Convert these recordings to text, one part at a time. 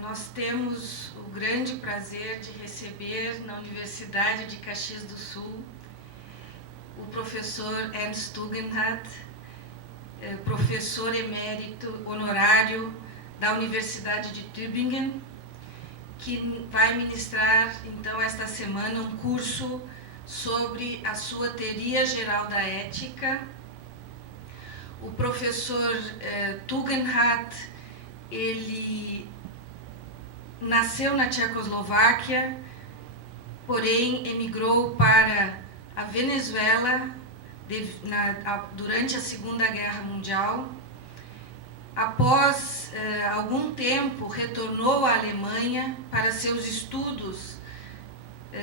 Nós temos o grande prazer de receber na Universidade de Caxias do Sul o professor Ernst Tugendhat, professor emérito honorário da Universidade de Tübingen, que vai ministrar então esta semana um curso sobre a sua teoria geral da ética. O professor Tugendhat, ele nasceu na Tchecoslováquia, porém emigrou para a Venezuela durante a Segunda Guerra Mundial. Após algum tempo, retornou à Alemanha para seus estudos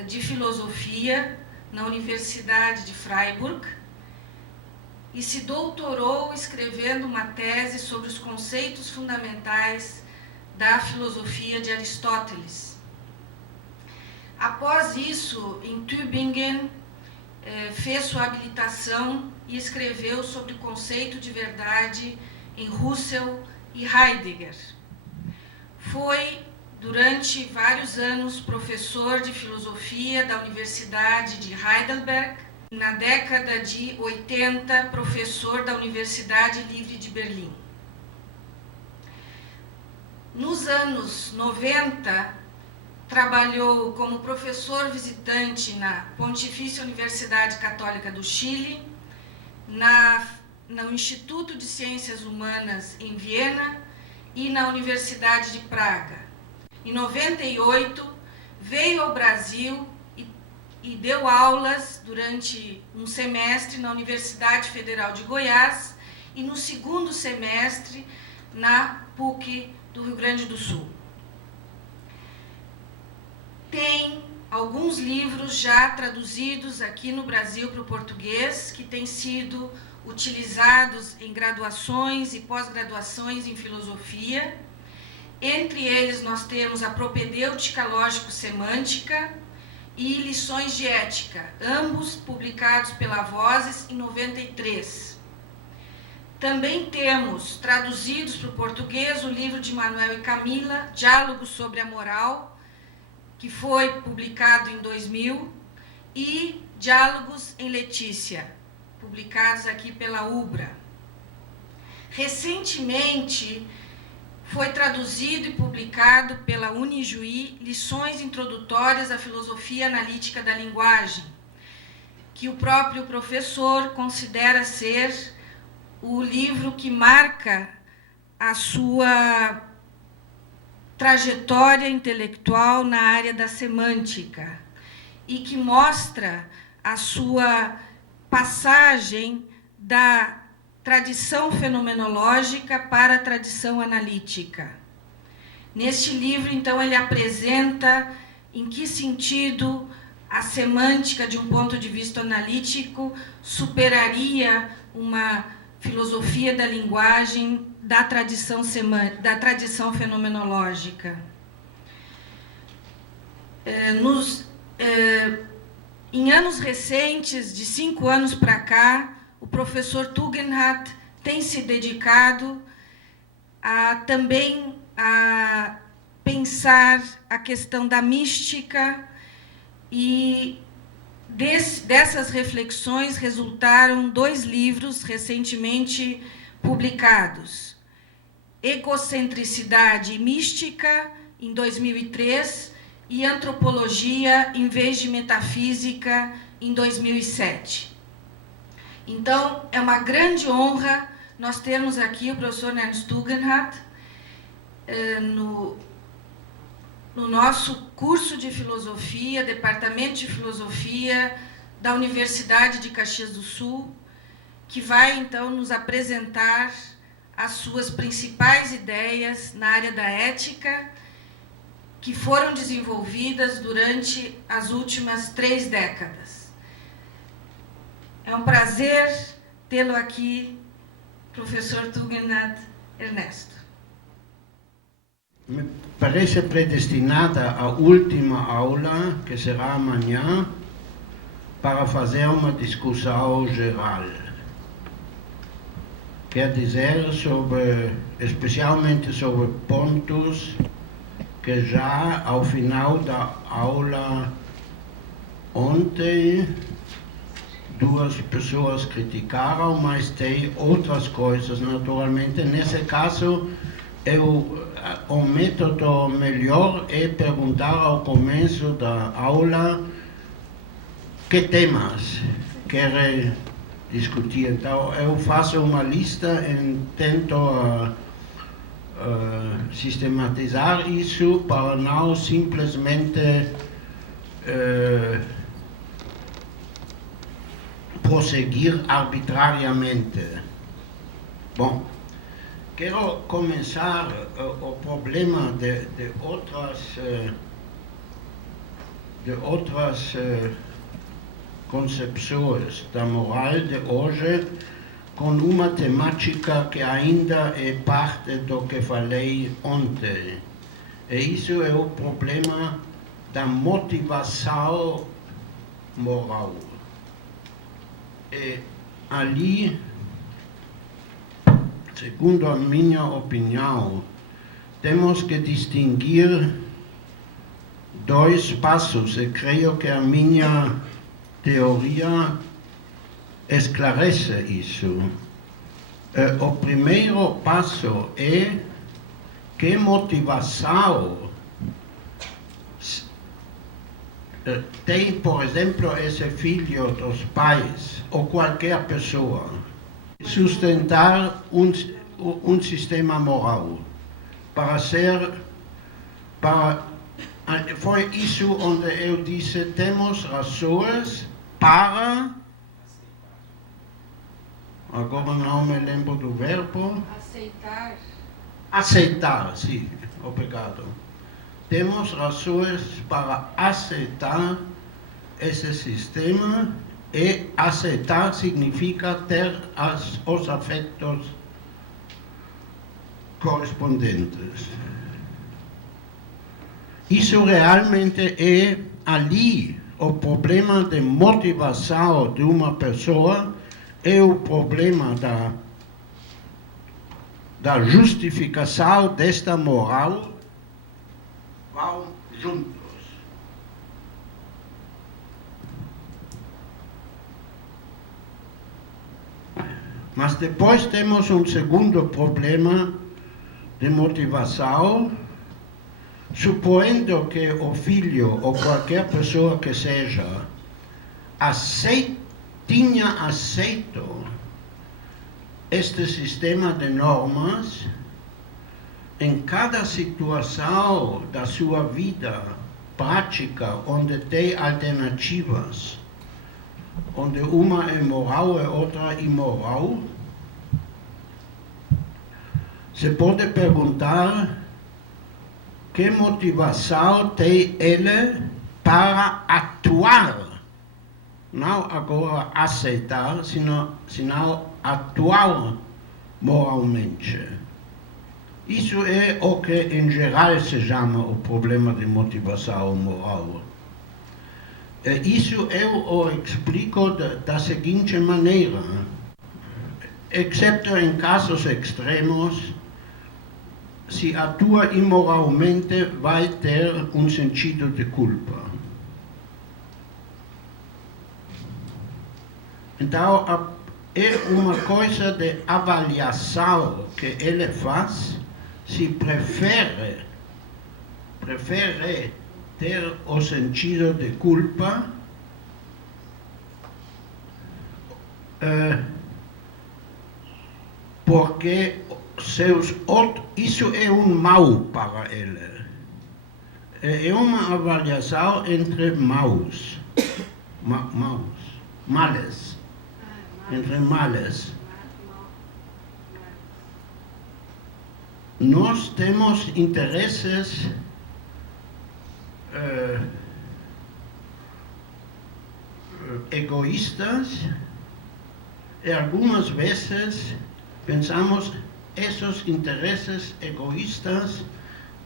de filosofia na Universidade de Freiburg e se doutorou escrevendo uma tese sobre os conceitos fundamentais da filosofia de Aristóteles. Após isso, em Tübingen, fez sua habilitação e escreveu sobre o conceito de verdade em Husserl e Heidegger. Foi, durante vários anos, professor de filosofia da Universidade de Heidelberg. Na década de 80, professor da Universidade Livre de Berlim. Nos anos 90, trabalhou como professor visitante na Pontifícia Universidade Católica do Chile, no Instituto de Ciências Humanas em Viena e na Universidade de Praga. Em 98, veio ao Brasil e deu aulas durante um semestre na Universidade Federal de Goiás e no segundo semestre na PUC do Rio Grande do Sul. Tem alguns livros já traduzidos aqui no Brasil para o português, que têm sido utilizados em graduações e pós-graduações em filosofia. Entre eles nós temos a Propedêutica Lógico-Semântica e Lições de Ética, ambos publicados pela Vozes em 93. Também temos traduzidos para o português o livro de Manuel e Camila, Diálogos sobre a Moral, que foi publicado em 2000, e Diálogos em Letícia, publicados aqui pela Ubra. Recentemente, foi traduzido e publicado pela Unijuí Lições Introdutórias à Filosofia Analítica da Linguagem, que o próprio professor considera ser o livro que marca a sua trajetória intelectual na área da semântica e que mostra a sua passagem da tradição fenomenológica para a tradição analítica. Neste livro, então, ele apresenta em que sentido a semântica, de um ponto de vista analítico, superaria uma filosofia da linguagem da tradição fenomenológica. Em anos recentes, de 5 anos para cá, o professor Tugendhat tem se dedicado também a pensar a questão da mística, e dessas reflexões resultaram 2 livros recentemente publicados: Egocentricidade e Mística, em 2003, e Antropologia em vez de Metafísica, em 2007. Então, é uma grande honra nós termos aqui o professor Ernst Tugendhat no nosso curso de filosofia, departamento de filosofia da Universidade de Caxias do Sul, que vai então nos apresentar as suas principais ideias na área da ética, que foram desenvolvidas durante as últimas 3 décadas. É um prazer tê-lo aqui, professor Tugendhat Ernesto. Me parece predestinada a última aula, que será amanhã, para fazer uma discussão geral. Quer dizer, especialmente sobre pontos que já ao final da aula ontem duas pessoas criticaram, mas tem outras coisas, naturalmente. Nesse caso, o método melhor é perguntar ao começo da aula que temas querem discutir. Então, eu faço uma lista e tento sistematizar isso para não simplesmente prosseguir arbitrariamente. Bom, quero começar o problema de outras concepções da moral de hoje com uma temática que ainda é parte do que falei ontem. E isso é o problema da motivação moral. E ali, segundo a minha opinião, temos que distinguir dois passos, e creio que a minha teoria esclarece isso. O primeiro passo é que motivação tem, por exemplo, esse filho dos pais ou qualquer pessoa sustentar um sistema moral foi isso onde eu disse temos razões para, agora não me lembro do verbo, aceitar, sim, obrigado. Temos razões para aceitar esse sistema, e aceitar significa ter os afetos correspondentes. Isso realmente é ali o problema de motivação de uma pessoa, é o problema da justificação desta moral, vão juntos. Mas depois temos um segundo problema de motivação, supondo que o filho ou qualquer pessoa que seja tinha aceito este sistema de normas em cada situação da sua vida prática, onde tem alternativas, onde uma é moral e outra imoral, se pode perguntar que motivação tem ele para atuar, não agora aceitar, senão atuar moralmente. Isso é o que em geral se chama o problema de motivação moral. Isso eu o explico da seguinte maneira, exceto em casos extremos, se atua imoralmente vai ter um sentido de culpa. Então, é uma coisa de avaliação que ele faz, se prefere ter o sentido de culpa, porque isso é um mal para ele. É uma avaliação entre males. Entre males. Nós temos interesses egoístas e algumas vezes pensamos esses interesses egoístas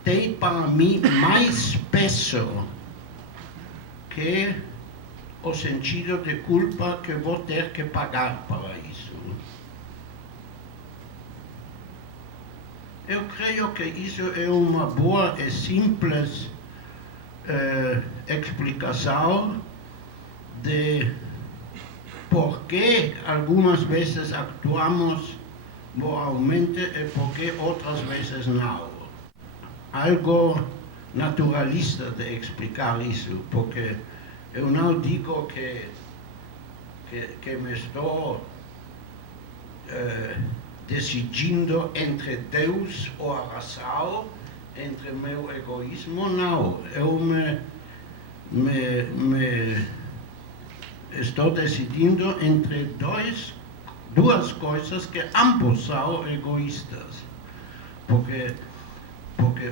têm para mim mais peso que o sentido de culpa que vou ter que pagar para isso. Eu creio que isso é uma boa e simples explicação de por que algumas vezes actuamos moralmente e por que outras vezes não. Algo naturalista de explicar isso, porque eu não digo que me estou decidindo entre Deus ou a razão, entre meu egoísmo, não. Eu me estou decidindo entre duas coisas que ambos são egoístas. Porque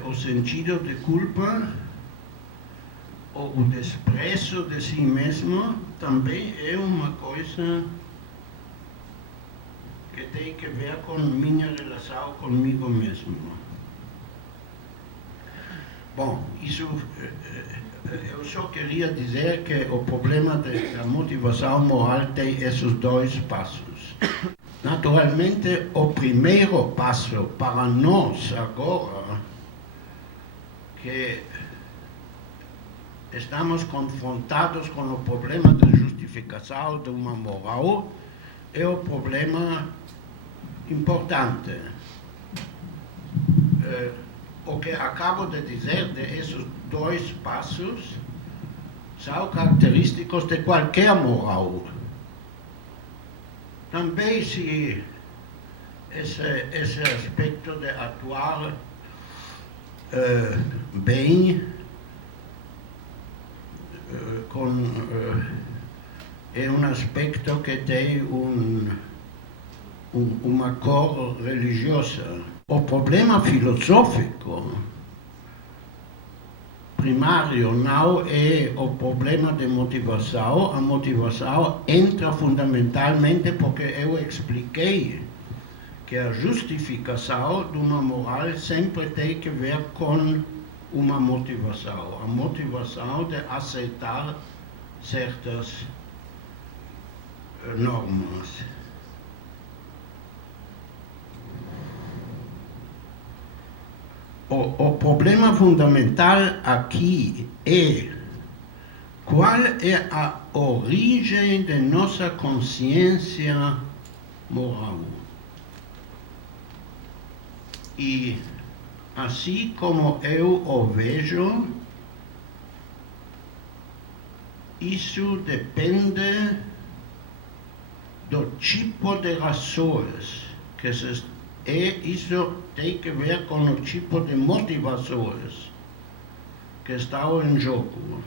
o sentido de culpa ou o desprezo de si mesmo também é uma coisa que tem que ver com minha relação comigo mesmo. Bom, isso eu só queria dizer que o problema da motivação moral tem esses dois passos. Naturalmente, o primeiro passo para nós agora, que estamos confrontados com o problema da justificação de uma moral, é o problema importante. O que acabo de dizer desses dois passos são característicos de qualquer moral. Também se esse aspecto de atuar bem é um aspecto que tem uma cor religiosa. O problema filosófico primário não é o problema de motivação. A motivação entra fundamentalmente porque eu expliquei que a justificação de uma moral sempre tem que ver com uma motivação. A motivação de aceitar certas normas. O problema fundamental aqui é qual é a origem de nossa consciência moral. E assim como eu o vejo, isso depende do tipo de razões que isso tem que ver com o tipo de motivações que estão em jogo.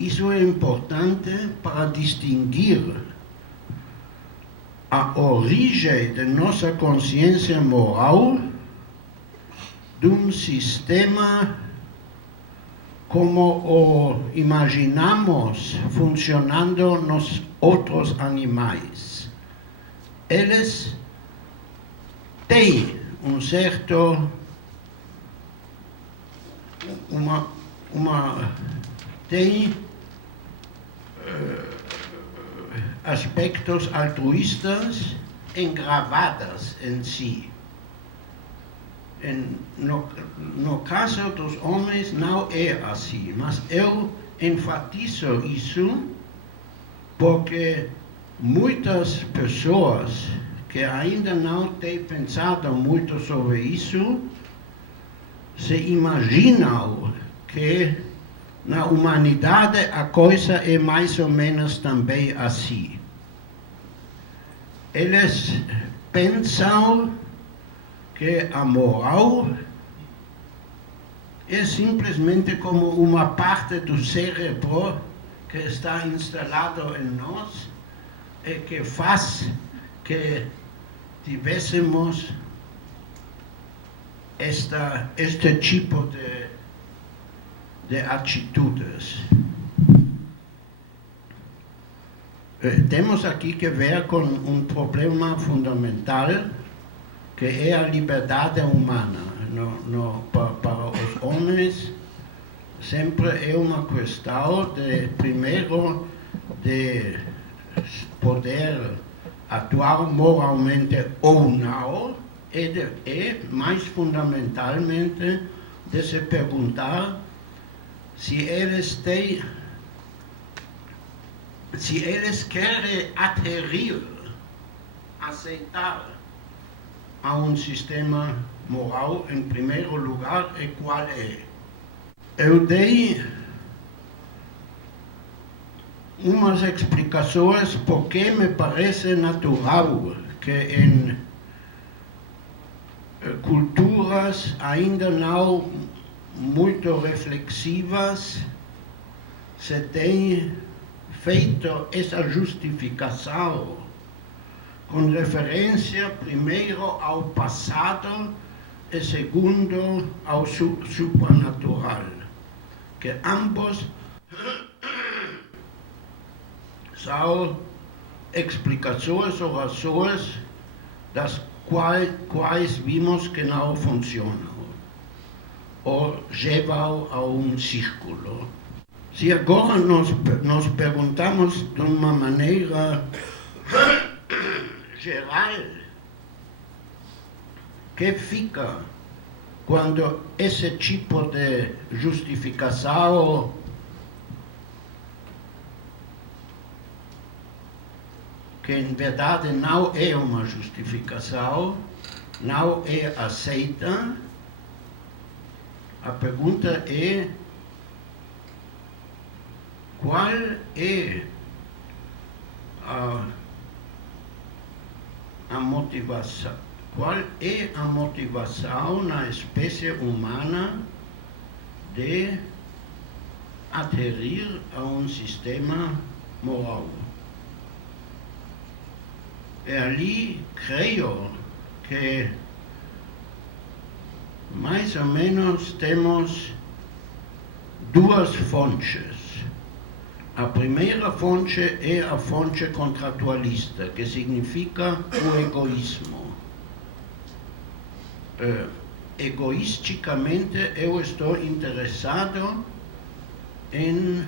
Isso é importante para distinguir a origem de nossa consciência moral de um sistema como o imaginamos funcionando nos outros animais. Eles têm têm aspectos altruístas engravados em si. No caso dos homens não é assim, mas eu enfatizo isso porque muitas pessoas que ainda não têm pensado muito sobre isso se imaginam que na humanidade a coisa é mais ou menos também assim. Eles pensam que a moral é simplesmente como uma parte do cérebro que está instalado em nós e que faz que tivéssemos este tipo de atitudes. Temos aqui que ver com um problema fundamental que é a liberdade humana. Para os homens sempre é uma questão de, primeiro, de poder atuar moralmente ou não, é mais fundamentalmente de se perguntar se eles querem aderir, aceitar a um sistema moral em primeiro lugar e qual é. Eu dei umas explicações porque me parece natural que em culturas ainda não muito reflexivas se tem feito essa justificação com referência primeiro ao passado e segundo ao supernatural, que ambos são explicações ou razões das quais vimos que não funcionam ou levam a um círculo. Se agora nos perguntamos de uma maneira geral, que fica quando esse tipo de justificação que em verdade não é uma justificação, não é aceita, a pergunta é qual é a motivação? Qual é a motivação na espécie humana de aderir a um sistema moral? E ali creio que mais ou menos temos duas fontes. A primeira fonte é a fonte contratualista, que significa o egoísmo. Egoisticamente eu estou interessado em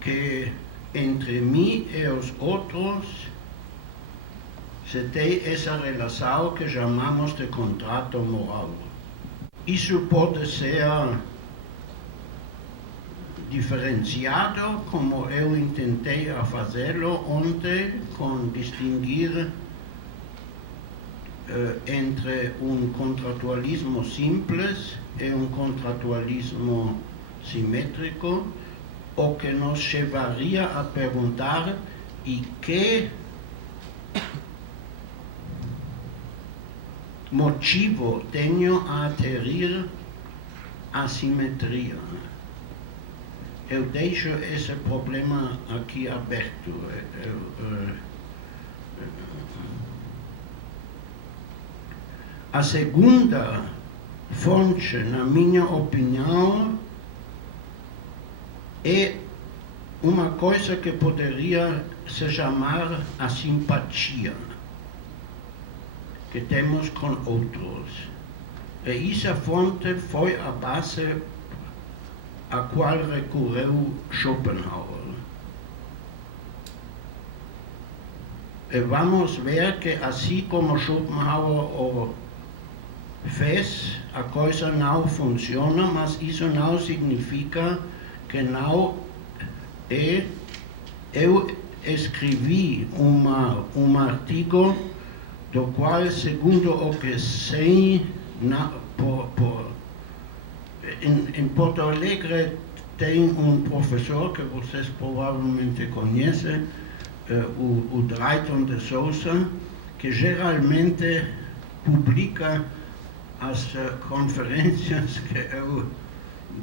que entre mim e os outros se tem essa relação que chamamos de contrato moral. Isso pode ser diferenciado, como eu tentei a fazê-lo ontem, com distinguir entre um contratualismo simples e um contratualismo simétrico, o que nos levaria a perguntar e que motivo tenho a aderir à simetria. Eu deixo esse problema aqui aberto. A segunda fonte, na minha opinião, é uma coisa que poderia se chamar a simpatia que temos com outros. E essa fonte foi a base a qual recorreu Schopenhauer. E vamos ver que assim como Schopenhauer o fez, a coisa não funciona, mas isso não significa que não é. Eu escrevi um artigo do qual, segundo o que sei, em Porto Alegre tem um professor que vocês provavelmente conhecem, o Drayton de Souza, que geralmente publica as conferências que eu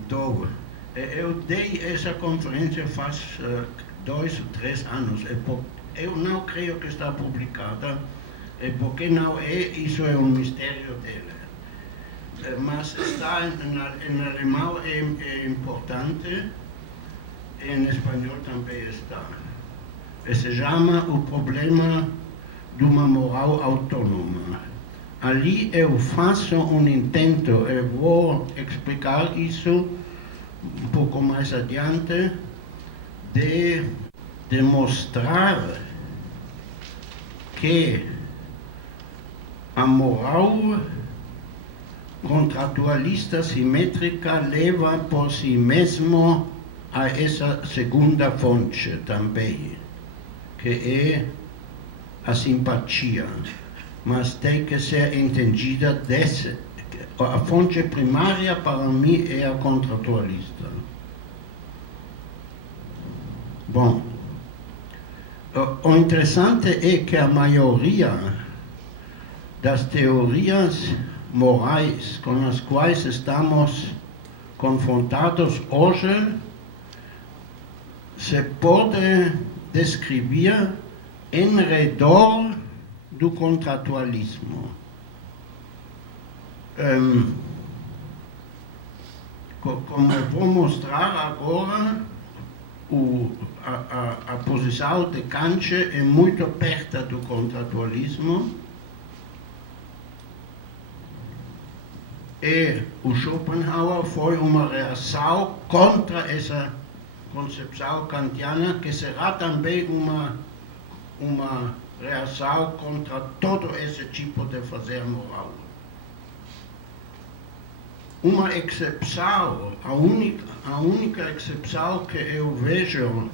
dou. Eu dei essa conferência faz 2 ou 3 anos. Eu não creio que está publicada. E porque não é, isso é um mistério dele. Mas está em alemão, é importante, em espanhol também está. E se chama O Problema de uma Moral Autônoma. Ali eu faço um intento, eu vou explicar isso um pouco mais adiante, de demonstrar que a moral contratualista simétrica leva por si mesmo a essa segunda fonte também, que é a simpatia, mas tem que ser entendida a fonte primária para mim é a contratualista. Bom, o interessante é que a maioria das teorias morais com as quais estamos confrontados hoje se pode descrever em redor do contratualismo. Como eu vou mostrar agora, a posição de Kant é muito perto do contratualismo e o Schopenhauer foi uma reação contra essa concepção kantiana, que será também uma reação contra todo esse tipo de fazer moral. Uma exceção, a única exceção que eu vejo,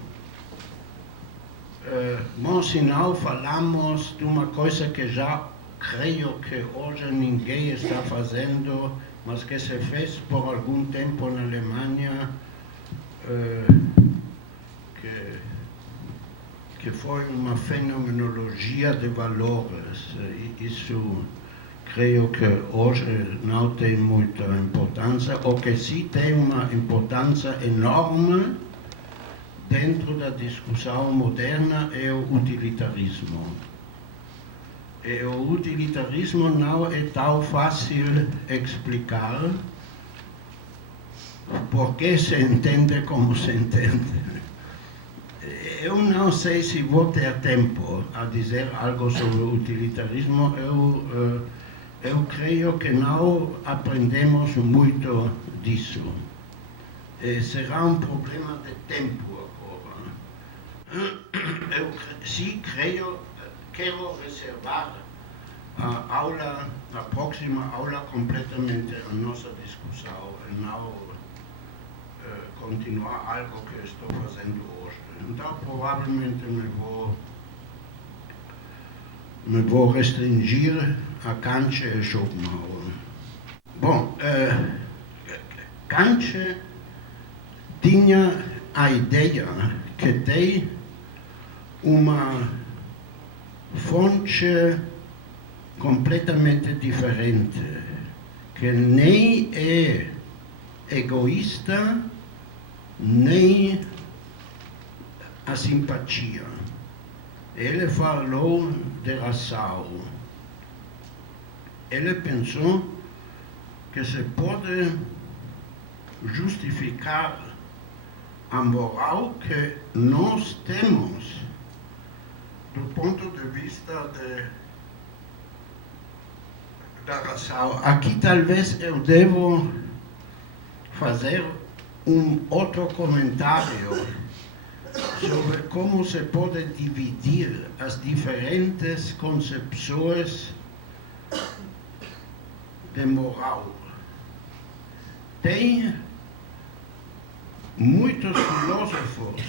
bom sinal, falamos de uma coisa que já creio que hoje ninguém está fazendo, mas que se fez por algum tempo na Alemanha, que foi uma fenomenologia de valores. Isso creio que hoje não tem muita importância, ou que sim tem uma importância enorme dentro da discussão moderna, é o utilitarismo. E o utilitarismo não é tão fácil explicar, porque se entende como se entende. Eu não sei se vou ter tempo a dizer algo sobre o utilitarismo. Eu creio que não aprendemos muito disso. Será um problema de tempo agora. Eu sim quero reservar a próxima aula completamente a nossa discussão e não continuar algo que estou fazendo hoje. Então, provavelmente me vou restringir a Kant e Schopenhauer. Bom, Kant tinha a ideia que tem uma fonte completamente diferente, que nem é egoísta, nem a simpatia. Ele falou de razão. Ele pensou que se pode justificar a moral que nós temos do ponto de vista da razão. Aqui talvez eu devo fazer um outro comentário sobre como se pode dividir as diferentes concepções de moral. Tem muitos filósofos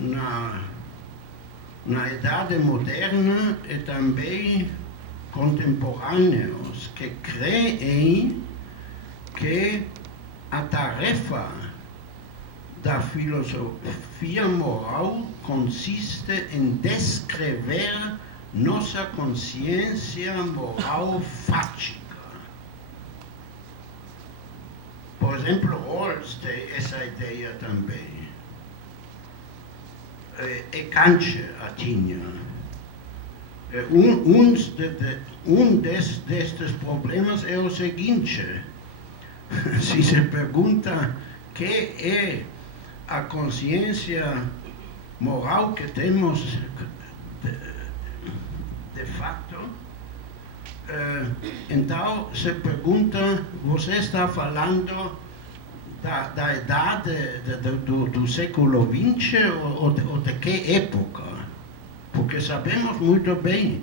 na Idade Moderna e também contemporâneos que creem que a tarefa da filosofia moral consiste em descrever nossa consciência moral fática. Por exemplo, Rawls tem essa ideia também. E Kant a tinha. Destes problemas é o seguinte: se se pergunta que é a consciência moral que temos de fato, então se pergunta, você está falando da idade do século XX ou de que época? Porque sabemos muito bem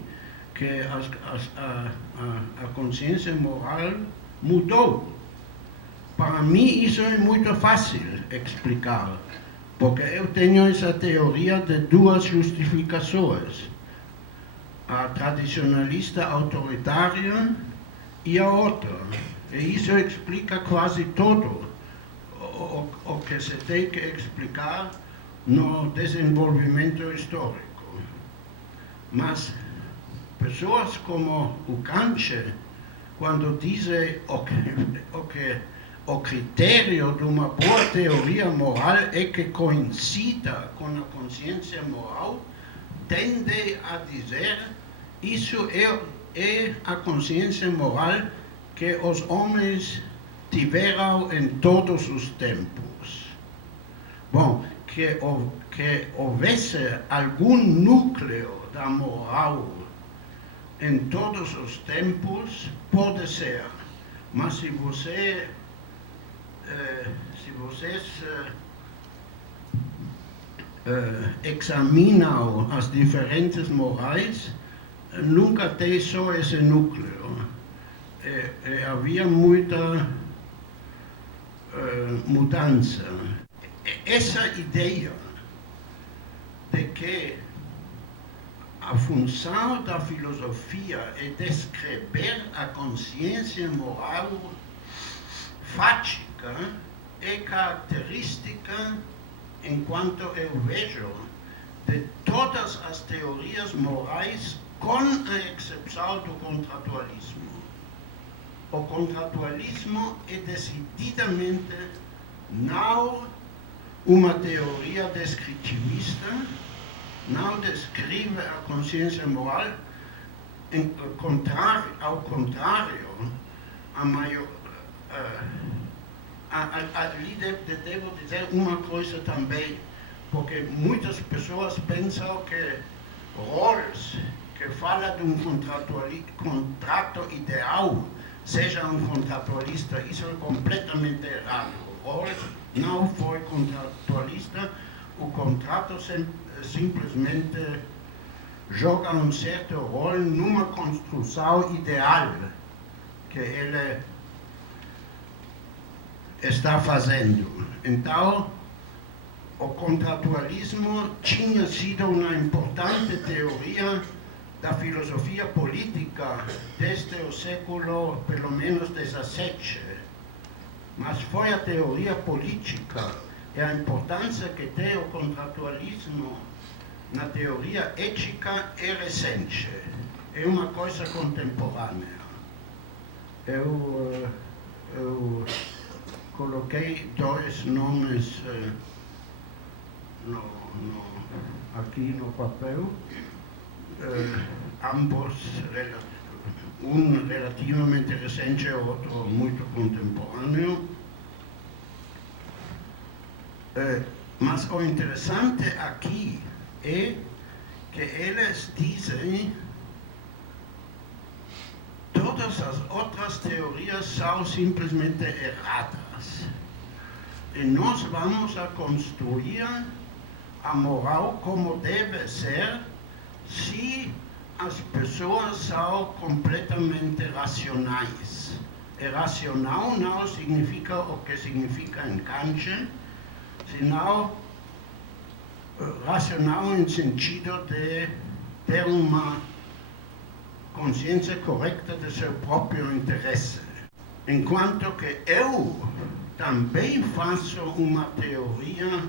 que a consciência moral mudou. Para mim isso é muito fácil explicar, porque eu tenho essa teoria de duas justificações. A tradicionalista autoritária e a outra. E isso explica quase tudo o que se tem que explicar no desenvolvimento histórico. Mas pessoas como o Kant, quando dizem que o critério de uma boa teoria moral é que coincida com a consciência moral, tende a dizer isso é a consciência moral que os homens tiveram em todos os tempos. Bom, que houvesse algum núcleo da moral em todos os tempos, pode ser. Mas se vocês examinam as diferentes morais, nunca tem só esse núcleo. Havia muita mudança. Essa ideia de que a função da filosofia é descrever a consciência moral fática é característica, enquanto eu vejo, de todas as teorias morais, com a exceção do contratualismo. O contratualismo é decididamente não uma teoria descritivista, não descreve a consciência moral, ao contrário, ali devo dizer uma coisa também, porque muitas pessoas pensam que Rawls, que fala de um contrato ideal, seja um contratualista. Isso é completamente errado. Rawls não foi contratualista, o contrato simplesmente joga um certo rol numa construção ideal que ele está fazendo. Então, o contratualismo tinha sido uma importante teoria da filosofia política desde o século, pelo menos, XVII. Mas foi a teoria política e a importância que tem o contratualismo na teoria ética é recente. É uma coisa contemporânea. Eu coloquei dois nomes aqui no papel, ambos, um relativamente recente e outro muito contemporâneo. Mas o interessante aqui é que eles dizem todas as outras teorias são simplesmente erradas. E nós vamos a construir a moral como deve ser se as pessoas são completamente racionais. E racional não significa o que significa em Kant, senão racional em sentido de ter uma consciência correta de seu próprio interesse. Enquanto que eu também faço uma teoria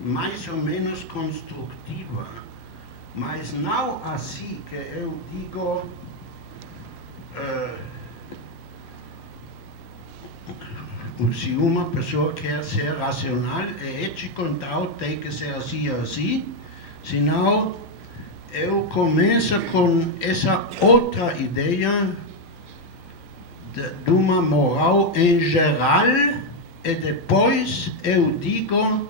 mais ou menos construtiva, mas não assim que eu digo se uma pessoa quer ser racional e ético, então tem que ser assim, senão eu começo com essa outra ideia de uma moral em geral e depois eu digo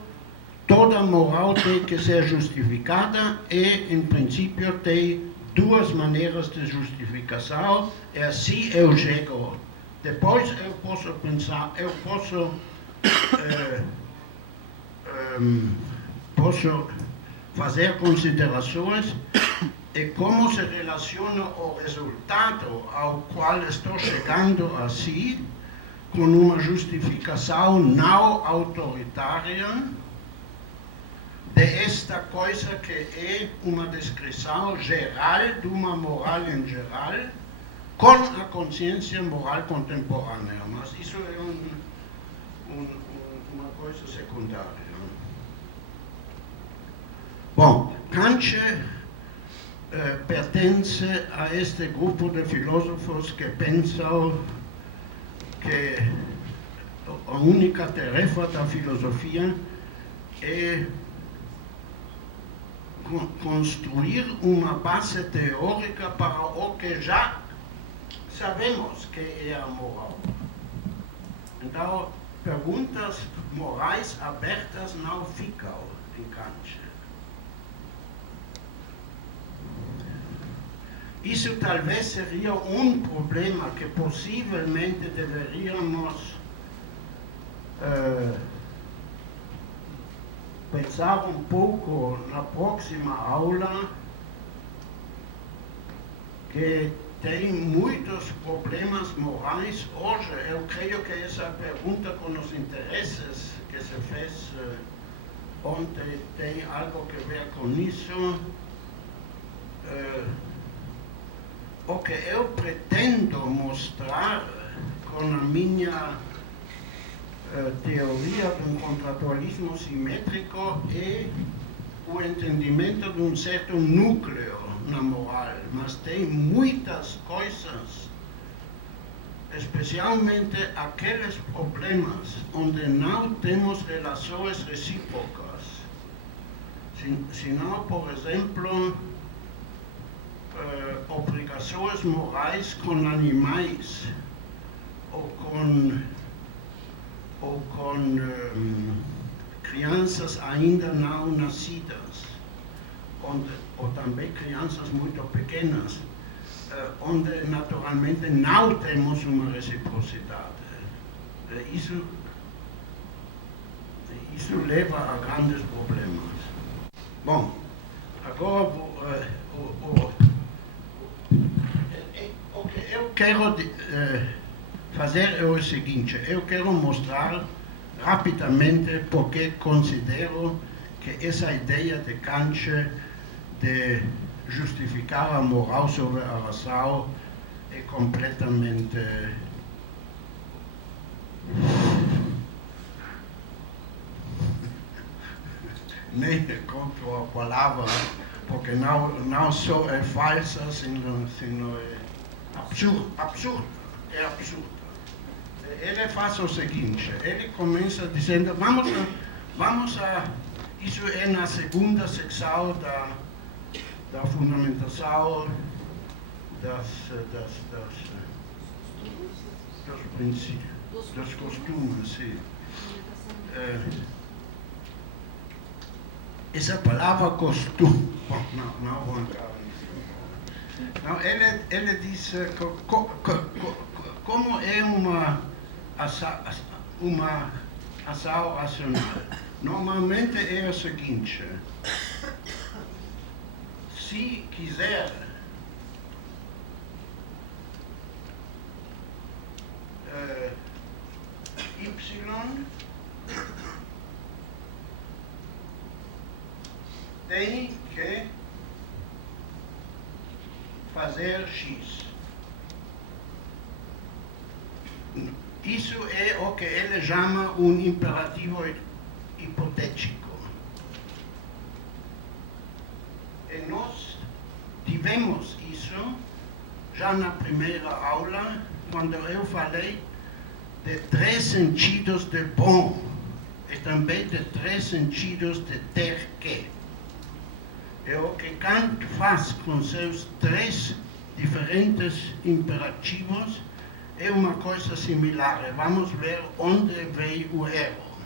toda moral tem que ser justificada e, em princípio, tem duas maneiras de justificação e assim eu chego Depois eu posso pensar, posso fazer considerações e como se relaciona o resultado ao qual estou chegando assim com uma justificação não autoritária desta coisa que é uma descrição geral de uma moral em geral com a consciência moral contemporânea, mas isso é uma coisa secundária. Bom, Kant pertence a este grupo de filósofos que pensam que a única tarefa da filosofia é construir uma base teórica para o que já sabemos que é a moral. Então, perguntas morais abertas não ficam em Kant. Isso talvez seria um problema que possivelmente deveríamos pensar um pouco na próxima aula, que tem muitos problemas morais hoje. Eu creio que essa pergunta com os interesses que se fez ontem tem algo a ver com isso. O que eu pretendo mostrar com a minha teoria do contratualismo simétrico é o entendimento de um certo núcleo na moral, mas tem muitas coisas, especialmente aqueles problemas onde não temos relações recíprocas, senão, por exemplo, obrigações morais com animais ou com crianças ainda não nascidas, ou também crianças muito pequenas, onde naturalmente não temos uma reciprocidade. Isso leva a grandes problemas. Bom, agora o que eu quero fazer é o seguinte: eu quero mostrar rapidamente porque considero que essa ideia de Kant de justificar a moral sobre a razão é completamente nem encontro a palavra, porque não só é falsa, sino é absurda. É absurda. Ele faz o seguinte: ele começa dizendo, vamos a isso é na segunda secção da fundamentação dos princípios, dos costumes, sim. Essa palavra costume, não vou entrar nisso. Não, ele diz como é uma ação racional. Normalmente é o seguinte: se quiser Y tem que fazer X. Isso é o que ele chama um imperativo hipotético. E nós tivemos isso já na primeira aula, quando eu falei de 3 sentidos de bom e também de 3 sentidos de ter que. É o que Kant faz com seus 3 diferentes imperativos, é uma coisa similar. Vamos ver onde veio o erro.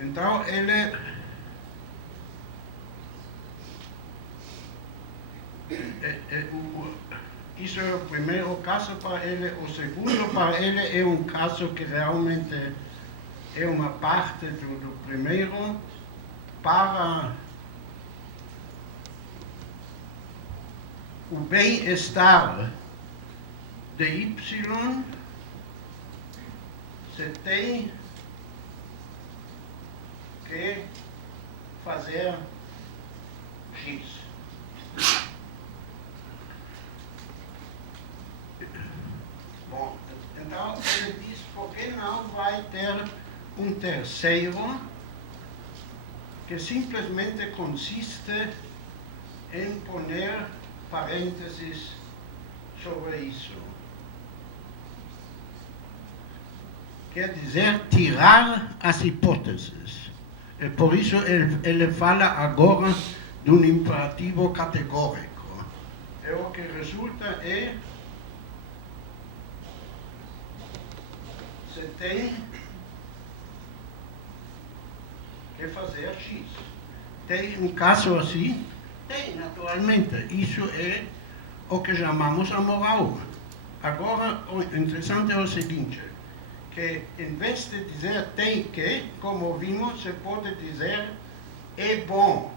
Então, ele isso é o primeiro caso para ele. O segundo para ele é um caso que realmente é uma parte do primeiro para o bem-estar de Y. Você tem que fazer X. Bom, então ele diz, por que não vai ter um terceiro que simplesmente consiste em poner parênteses sobre isso. Quer dizer, tirar as hipóteses. E por isso ele fala agora de um imperativo categórico. E o que resulta é, você tem que fazer X. Tem um caso assim? Tem, naturalmente. Isso é o que chamamos a moral. Agora, o interessante é o seguinte, que em vez de dizer tem que, como vimos, se pode dizer é bom.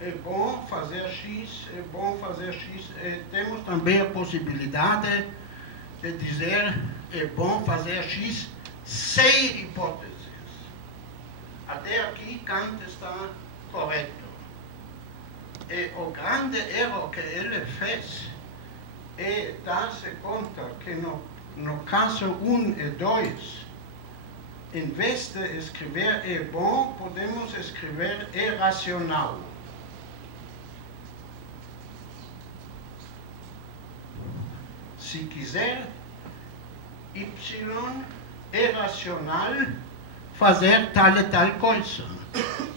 É bom fazer X, é bom fazer X. Temos também a possibilidade de dizer é bom fazer X sem hipóteses. Até aqui Kant está correto. E o grande erro que ele fez é dar-se conta que no caso 1 e 2, em vez de escrever é bom, podemos escrever é racional. Se quiser, Y é racional fazer tal e tal coisa.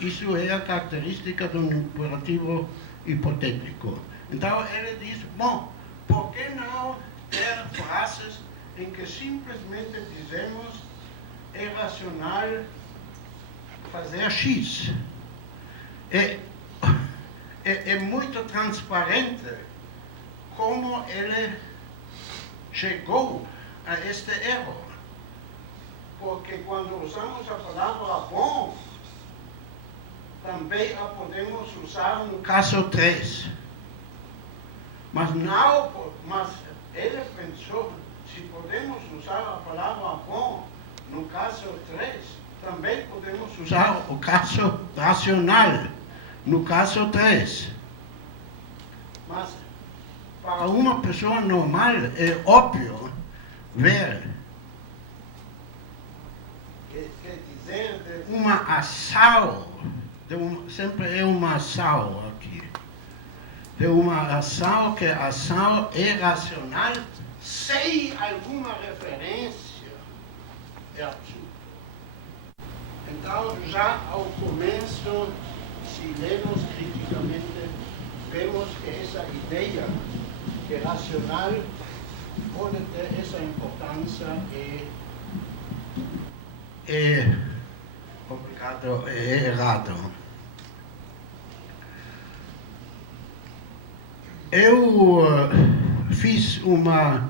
Isso é a característica do imperativo hipotético. Então ele diz, bom, por que não ter frases em que simplesmente dizemos é racional fazer X? É muito transparente como ele chegou a este erro. Porque quando usamos a palavra bom, também a podemos usar no caso 3. Mas ele pensou, se podemos usar a palavra bom no caso 3, também podemos usar o caso racional no caso 3. Mas para uma pessoa normal é óbvio ver, quer dizer, de uma ação, sempre é uma ação aqui, de uma ação que a ação é racional sem alguma referência, é absurdo. Então, já ao começo, se lemos criticamente, vemos que essa ideia que racional pode ter essa importância é errado. Eu fiz uma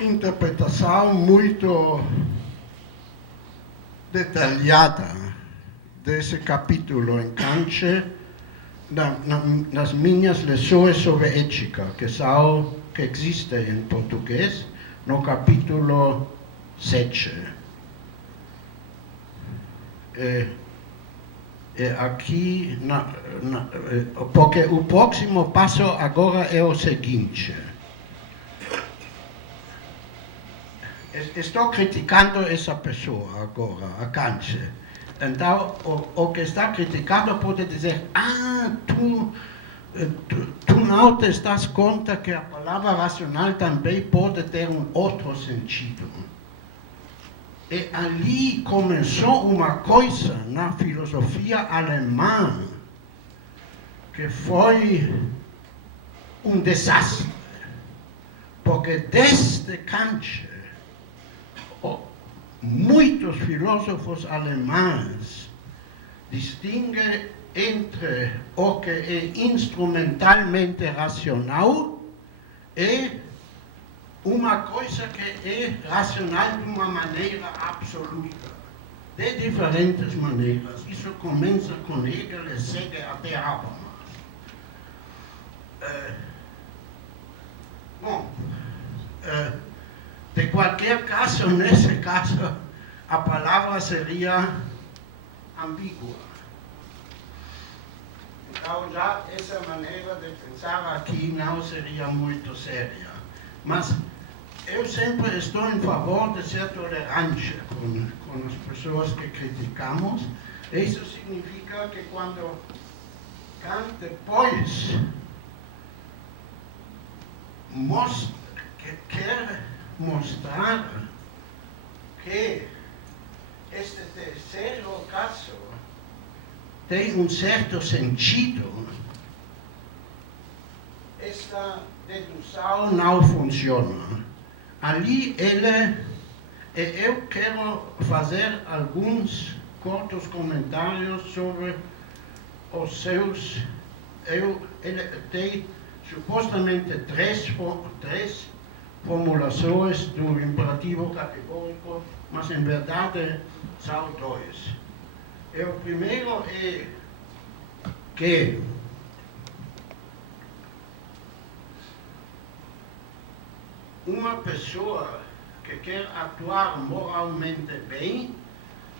interpretação muito detalhada desse capítulo em Kant nas minhas lições sobre ética, que existem em português, no capítulo 7. Aqui, porque o próximo passo agora é o seguinte. Estou criticando essa pessoa agora, a Kant. Então, o que está criticado pode dizer, tu não te das conta que a palavra racional também pode ter um outro sentido. E ali começou uma coisa na filosofia alemã que foi um desastre. Porque desde Kant, muitos filósofos alemães distinguem entre o que é instrumentalmente racional e uma coisa que é racional de uma maneira absoluta, de diferentes maneiras. Isso começa com Hegel e segue até Habermas. De qualquer caso, nesse caso, a palavra seria ambígua. Então, já essa maneira de pensar aqui não seria muito séria. Mas eu sempre estou em favor de ser tolerante com as pessoas que criticamos. Isso significa que quando Kant depois quer mostrar que este terceiro caso tem um certo sentido, esta dedução não funciona. Ali eu quero fazer alguns curtos comentários sobre os seus. Ele tem supostamente três formulações do imperativo categórico, mas em verdade são dois. O primeiro é que uma pessoa que quer atuar moralmente bem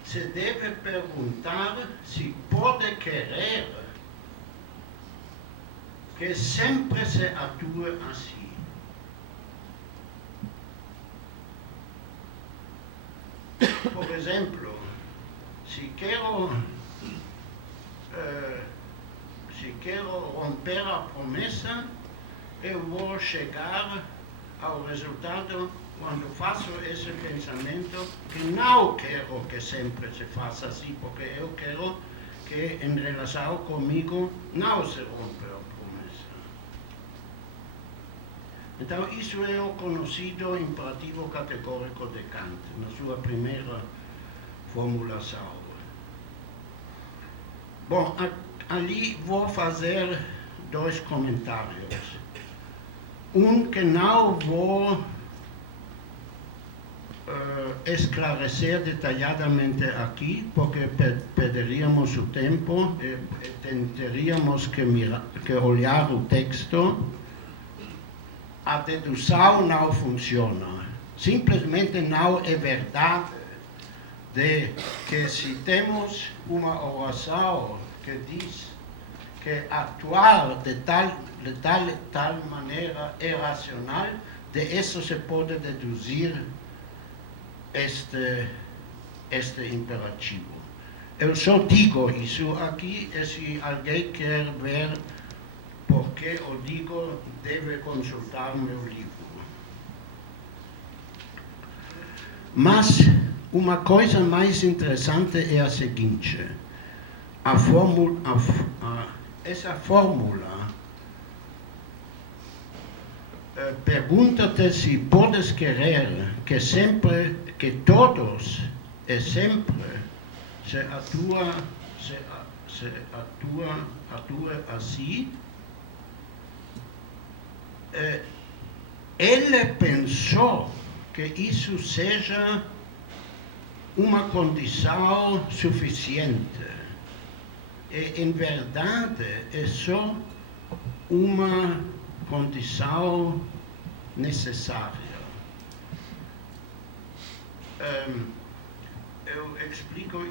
se deve perguntar se pode querer que sempre se atue assim. Por exemplo, se quero romper a promessa, eu vou chegar ao resultado quando faço esse pensamento que não quero que sempre se faça assim, porque eu quero que em relação comigo não se rompa a promessa. Então isso é o conhecido imperativo categórico de Kant, na sua primeira formulação. Bom, ali vou fazer dois comentários. Um que não vou esclarecer detalhadamente aqui, porque perderíamos o tempo e teríamos que olhar o texto. A dedução não funciona. Simplesmente não é verdade de que se temos uma oração que diz que atuar de tal maneira é racional, de isso se pode deduzir este imperativo. Eu só digo isso aqui, e se alguém quer ver por que eu digo, deve consultar meu livro. Mas uma coisa mais interessante é a seguinte: essa fórmula pergunta-te se podes querer que todos e sempre se atua assim. Ele pensou que isso seja uma condição suficiente. E, em verdade, é só uma condição necessária. Eu explico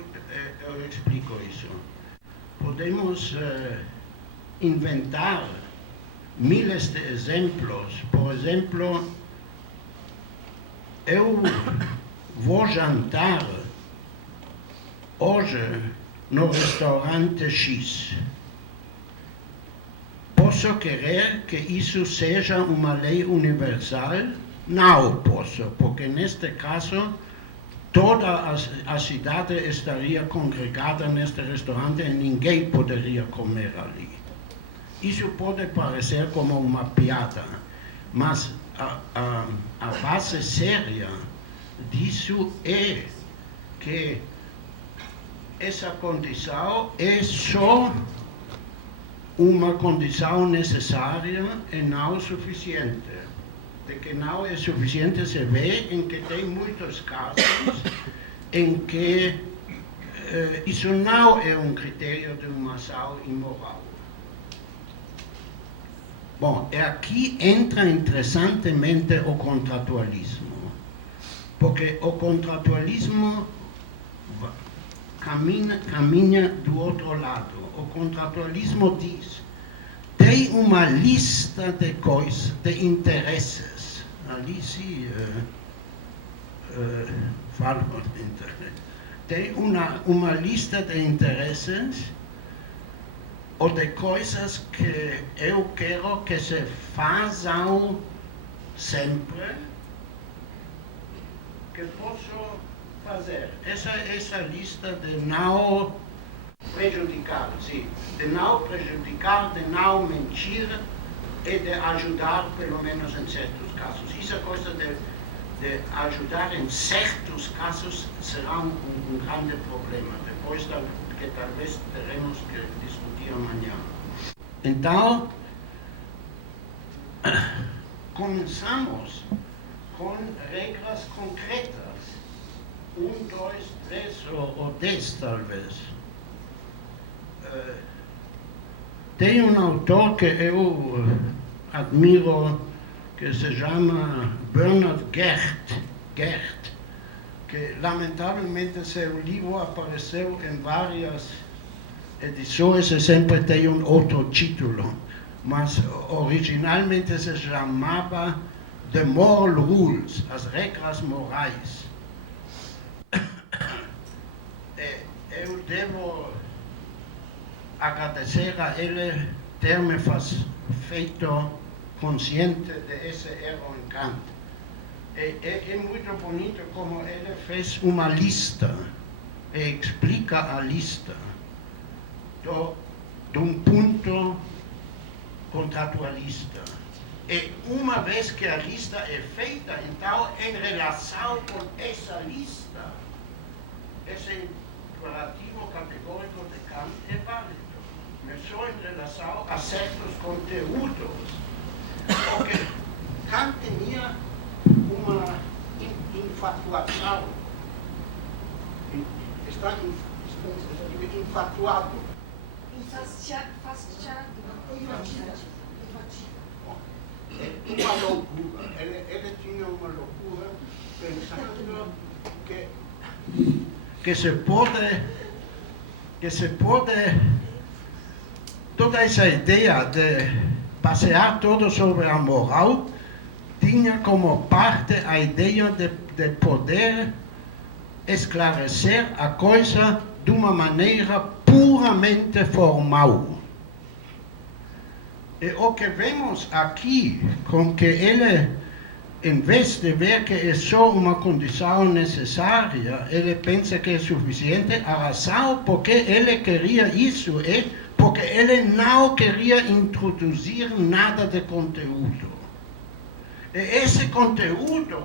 isso. Podemos inventar miles de exemplos. Por exemplo, eu vou jantar hoje no restaurante X. Posso querer que isso seja uma lei universal? Não posso, porque neste caso toda a cidade estaria congregada neste restaurante e ninguém poderia comer ali. Isso pode parecer como uma piada, mas a base séria disso é que essa condição é só uma condição necessária e não suficiente. De que não é suficiente se vê em que tem muitos casos em que isso não é um critério de uma ação imoral. Bom, aqui entra interessantemente o contratualismo, porque o contratualismo caminha do outro lado. O contratualismo diz, tem uma lista de coisas, de interesses. Ali se fala de interesse. Tem uma lista de interesses ou de coisas que eu quero que se façam sempre, que posso fazer. Essa lista de não prejudicar, sim, de não prejudicar, de não mentir e de ajudar, pelo menos em certos casos. Essa coisa de ajudar em certos casos será um grande problema, depois que talvez teremos que discutir amanhã. Então, começamos com regras concretas, 1, 2, 3 ou 10 talvez. Tem um autor que eu admiro, que se chama Bernard Gert, que lamentavelmente seu livro apareceu em várias edições e sempre tem um outro título, mas originalmente se chamava The Moral Rules, as regras morais. Eu devo agradecer a ele ter me feito consciente desse erro em Kant. É muito bonito como ele fez uma lista e explica a lista de um ponto contratualista. E uma vez que a lista é feita, então, em relação com essa lista, esse imperativo categórico de Kant é válido, mas só em relação a certos conteúdos. Porque Kant tinha uma infatuação, está infatuado. Uma loucura, ele tinha uma loucura pensando que se pode toda essa ideia de passear todo sobre a moral tinha como parte a ideia de poder esclarecer a coisa de uma maneira puramente formal. E o que vemos aqui, com que ele, em vez de ver que é só uma condição necessária, ele pensa que é suficiente, a razão porque ele queria isso é porque ele não queria introduzir nada de conteúdo. E esse conteúdo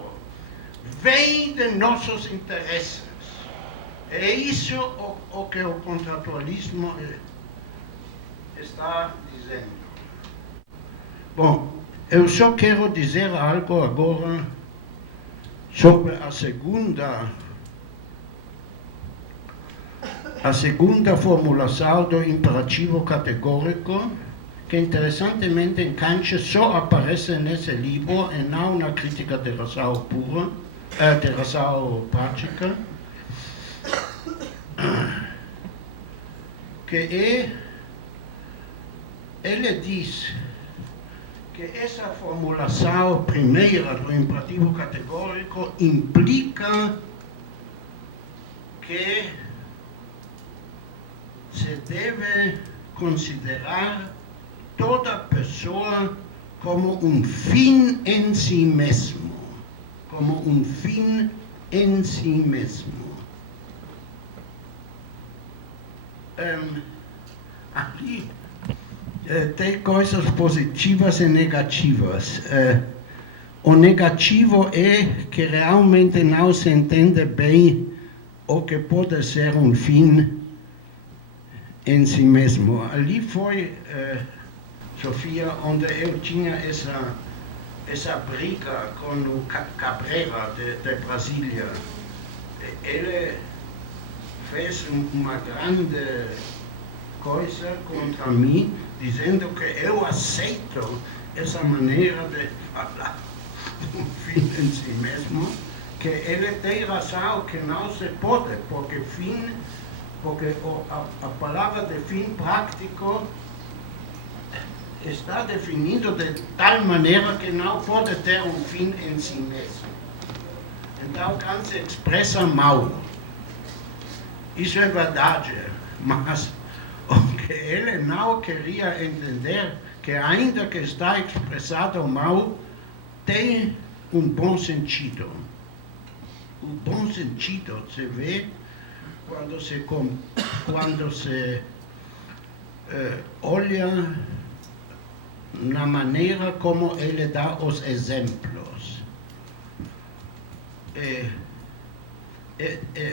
vem de nossos interesses. É isso o que o contratualismo está dizendo. Bom, eu só quero dizer algo agora sobre a segunda formulação do imperativo categórico, que interessantemente em Kant só aparece nesse livro e não na crítica de razão pura, de razão prática, que ele diz que essa formulação primeira do imperativo categórico implica que se deve considerar toda pessoa como um fim em si mesmo, como um fim em si mesmo. Aqui tem coisas positivas e negativas. O negativo é que realmente não se entende bem o que pode ser um fim em si mesmo. Ali foi, Sofia, onde eu tinha essa briga com o Cabrera de Brasília. Ele fez uma grande coisa contra mim, dizendo que eu aceito essa maneira de falar do fim em si mesmo, que ele tem razão que não se pode, porque a palavra de fim prático está definido de tal maneira que não pode ter um fim em si mesmo. Então, quando se expressa mal, isso é verdade, mas o que ele não queria entender, que ainda que está expressado mal, tem um bom sentido. O bom sentido se vê quando se olha na maneira como ele dá os exemplos.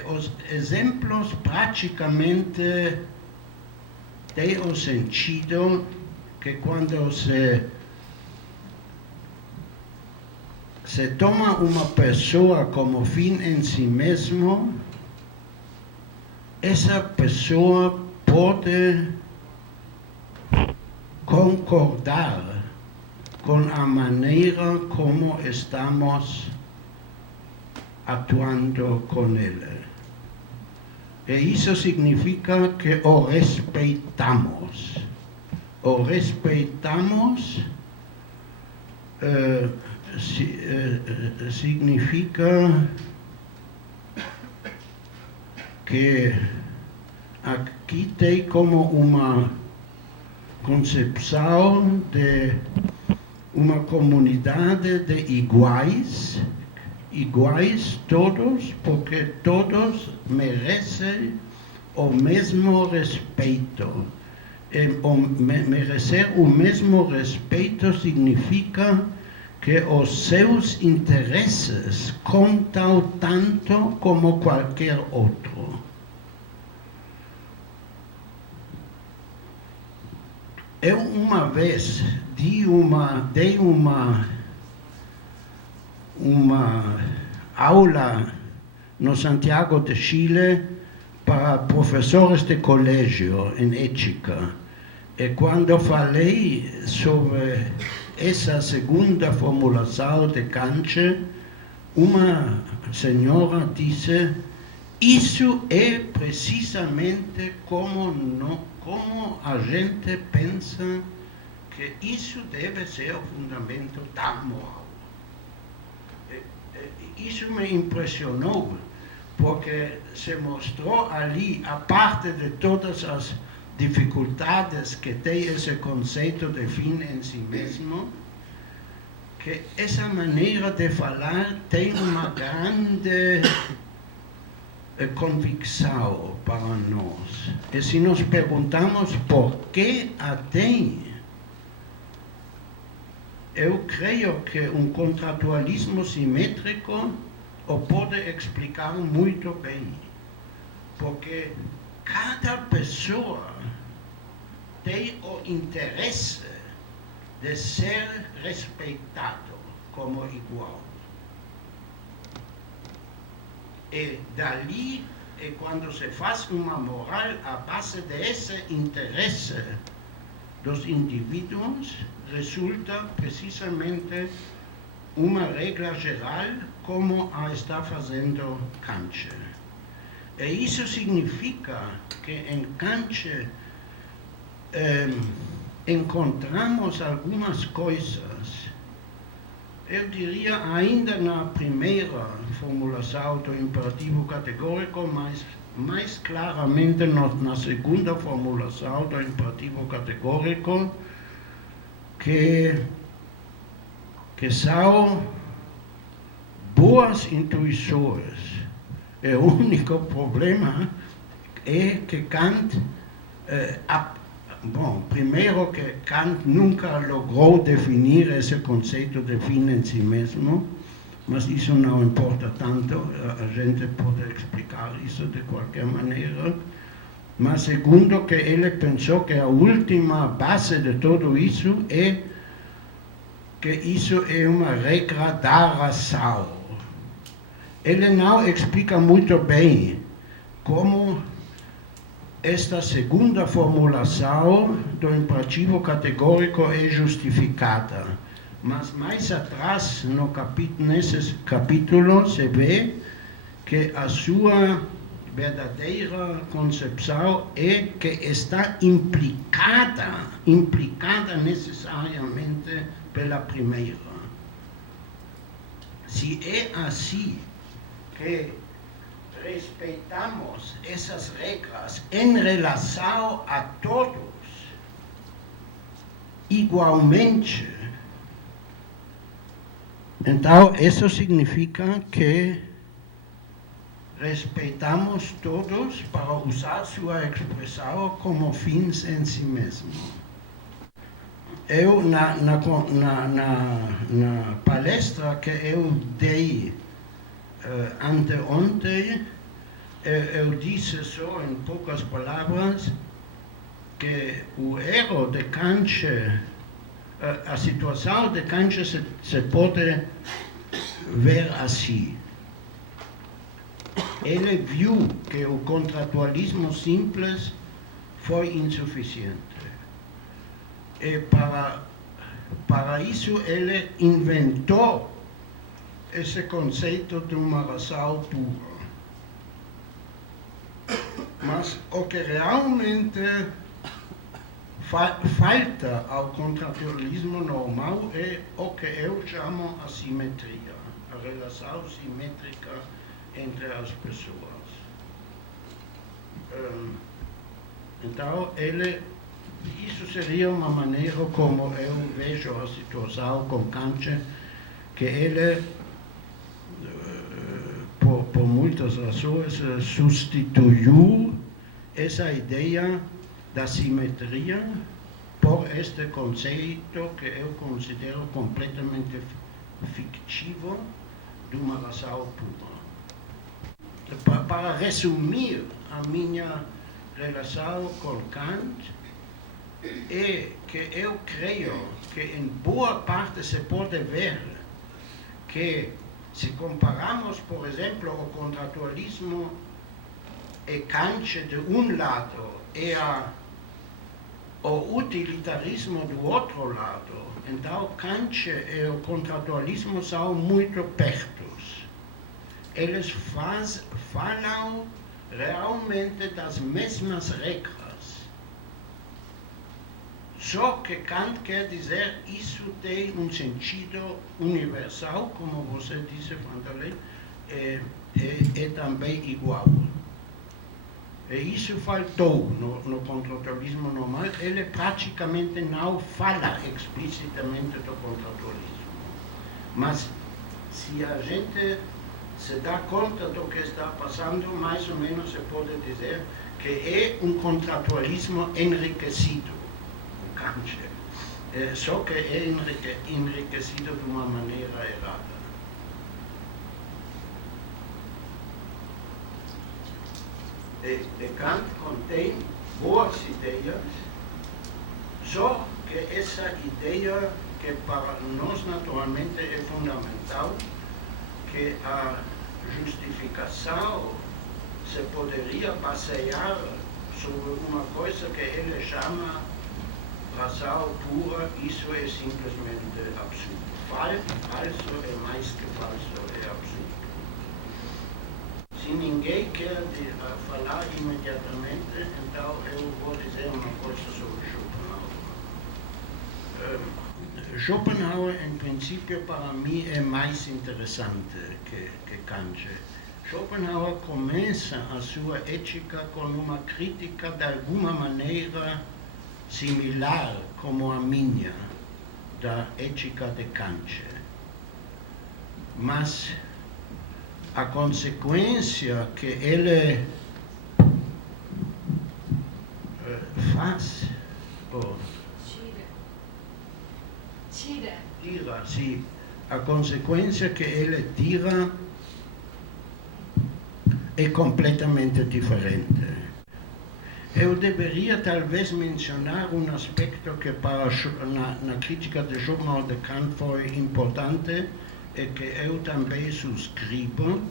Os exemplos praticamente têm o sentido que quando se toma uma pessoa como fim em si mesmo, essa pessoa pode concordar com a maneira como estamos atuando com ele. E isso significa que o respeitamos. O respeitamos significa que aqui tem como uma concepção de uma comunidade de iguais todos, porque todos merecem o mesmo respeito. E merecer o mesmo respeito significa que os seus interesses contam tanto como qualquer outro. Eu uma vez dei uma aula no Santiago de Chile para professores de colégio em ética. E quando falei sobre essa segunda formulação de Kant, uma senhora disse: isso é precisamente como a gente pensa que isso deve ser o fundamento da moral. Isso me impressionou, porque se mostrou ali, a parte de todas as dificuldades que tem esse conceito de fim em si mesmo, que essa maneira de falar tem uma grande convicção para nós. E se nos perguntamos por que a tem, eu creio que um contratualismo simétrico o pode explicar muito bem, porque cada pessoa tem o interesse de ser respeitado como igual. E dali, quando se faz uma moral, a base desse interesse dos indivíduos resulta precisamente uma regra geral, como a está fazendo Kant. E isso significa que em Kant encontramos algumas coisas, eu diria ainda na primeira formulação do imperativo categórico, mas mais claramente na segunda formulação do imperativo categórico, que são boas intuições. O único problema é que Kant, primeiro que Kant nunca logrou definir esse conceito de fim em si mesmo, mas isso não importa tanto, a gente pode explicar isso de qualquer maneira. mas segundo que ele pensou que a última base de tudo isso é que isso é uma regra da razão. Ele não explica muito bem como esta segunda formulação do imperativo categórico é justificada. Mas mais atrás, nesse capítulo, se vê que a sua verdadeira concepção é que está implicada necessariamente pela primeira. Se é assim que respeitamos essas regras em relação a todos igualmente, então isso significa que respeitamos todos, para usar sua expressão, como fins em si mesmo. Eu, na palestra que eu dei anteontem, eu disse só em poucas palavras que o erro de Kant, a situação de Kant se pode ver assim. Ele viu que o contratualismo simples foi insuficiente. E para isso ele inventou esse conceito de uma razão pura. Mas o que realmente falta ao contratualismo normal é o que eu chamo a simetria, a relação simétrica entre as pessoas. Então, isso seria uma maneira como eu vejo a situação com Kant, que ele, por muitas razões, substituiu essa ideia da simetria por este conceito que eu considero completamente fictivo de uma razão pura. Para resumir a minha relação com Kant, é que eu creio que em boa parte se pode ver que se comparamos, por exemplo, o contratualismo e Kant de um lado e o utilitarismo do outro lado, então Kant e o contratualismo são muito perto. Eles falam realmente das mesmas regras. Só que Kant quer dizer isso tem um sentido universal, como você disse, Vanderlei, é também igual. E isso faltou no contratualismo normal. Ele praticamente não fala explicitamente do contratualismo. Mas se a gente se dá conta do que está passando, mais ou menos se pode dizer que é um contratualismo enriquecido, o Kant. Só que é enriquecido de uma maneira errada. E Kant contém boas ideias, só que essa ideia, que para nós naturalmente é fundamental, que a justificação se poderia basear sobre uma coisa que ele chama razão pura, isso é simplesmente absurdo. Falso é mais que falso, é absurdo. Se ninguém quer falar imediatamente, então eu vou dizer uma coisa sobre Schopenhauer. Schopenhauer, em princípio, para mim é mais interessante que Kant. Schopenhauer começa a sua ética com uma crítica de alguma maneira similar como a minha, da ética de Kant. Mas a consequência que ele faz, tira, sim, a consequência que ele tira é completamente diferente. Eu deveria talvez mencionar um aspecto que na crítica de Schopenhauer de Kant foi importante e que eu também subscrevo,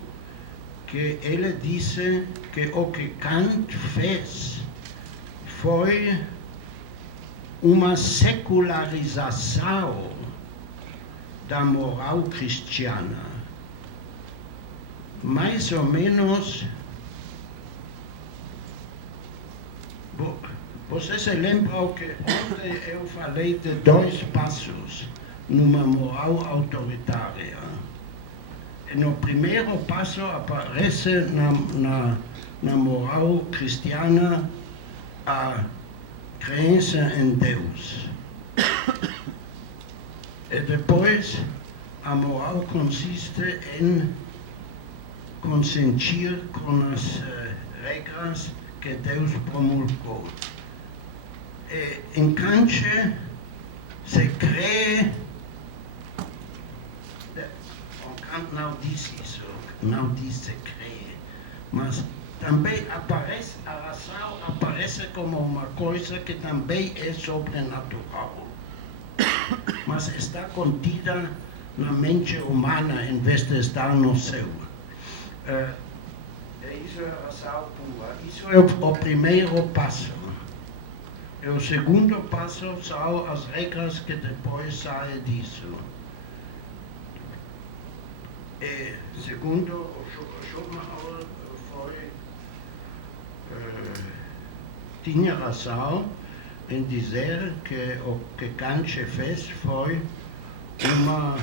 que ele disse que o que Kant fez foi uma secularização da moral cristiana. Mais ou menos, você se lembra que ontem eu falei de 2 passos numa moral autoritária. No primeiro passo aparece na moral cristiana a crença em Deus. E depois, a moral consiste em consentir com as regras que Deus promulgou. E em Kant se crê, Kant não diz isso, não diz se crê, mas também aparece, a razão aparece como uma coisa que também é sobrenatural, mas está contida na mente humana em vez de estar no céu. Isso é a razão pura. Isso é o primeiro passo. E o segundo passo são as regras que depois saem disso. E segundo o Schopenhauer tinha razão em dizer que o que Kant fez foi uma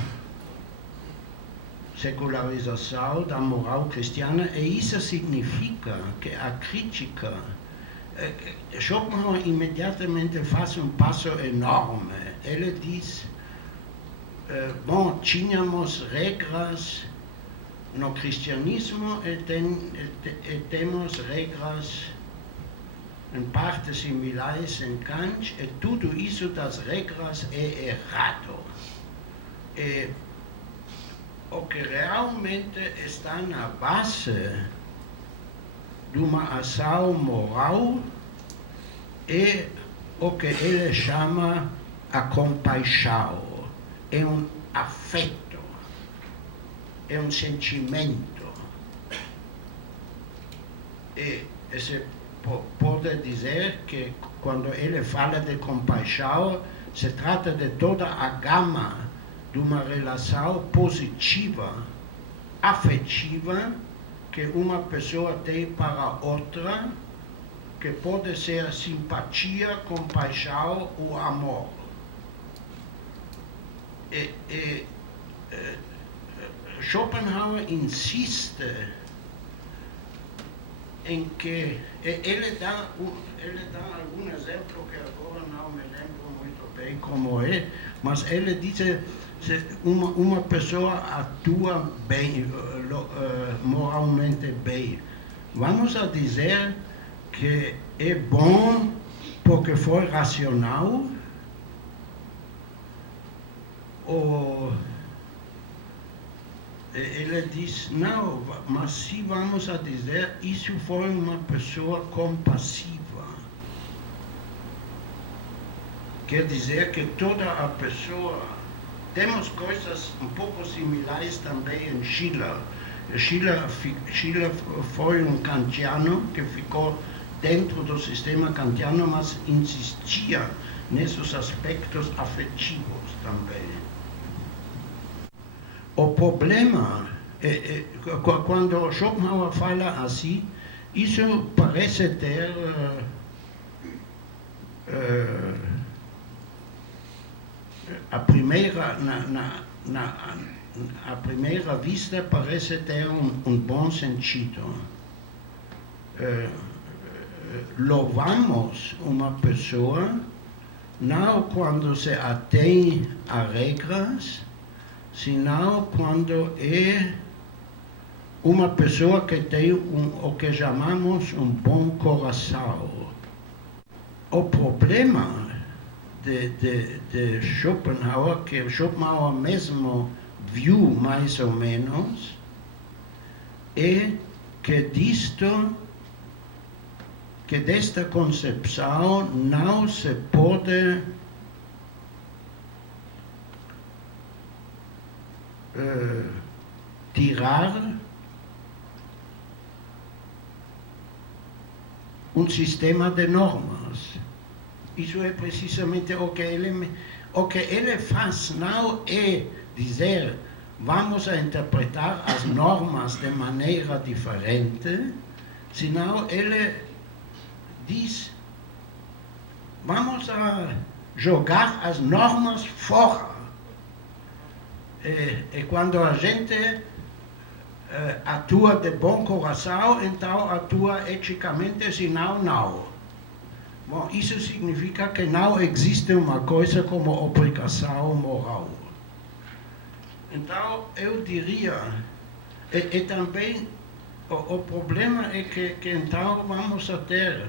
secularização da moral cristiana, e isso significa que a crítica, Schopenhauer imediatamente faz um passo enorme. Ele diz, bom, tínhamos regras no cristianismo e temos regras em parte similares em Kant, e tudo isso das regras é errado. E o que realmente está na base de uma ação moral é o que ele chama a compaixão. É um afeto, é um sentimento. E se pode dizer que quando ele fala de compaixão, se trata de toda a gama de uma relação positiva, afetiva, que uma pessoa tem para outra, que pode ser simpatia, compaixão ou amor. Schopenhauer insiste em que ele dá algum exemplo que agora não me lembro muito bem como é, mas ele diz se uma pessoa atua bem, moralmente bem, vamos a dizer que é bom porque foi racional, ou ele diz, não, mas se vamos a dizer, isso foi uma pessoa compassiva. Quer dizer que toda a pessoa, temos coisas um pouco similares também em Schiller. Schiller foi um kantiano que ficou dentro do sistema kantiano, mas insistia nesses aspectos afetivos também. O problema, quando Schopenhauer fala assim, isso parece ter à primeira vista parece ter um bom sentido. Louvamos uma pessoa não quando se atém a regras, senão quando é uma pessoa que tem o que chamamos um bom coração. O problema de Schopenhauer, que Schopenhauer mesmo viu mais ou menos, é que disto que desta concepção não se pode tirar um sistema de normas. Isso é precisamente o que ele faz, não é dizer vamos a interpretar as normas de maneira diferente, senão ele diz vamos a jogar as normas fora. E quando a gente atua de bom coração, então atua eticamente, senão não. Bom, isso significa que não existe uma coisa como obrigação moral. Então, eu diria, e também o problema é que então vamos a ter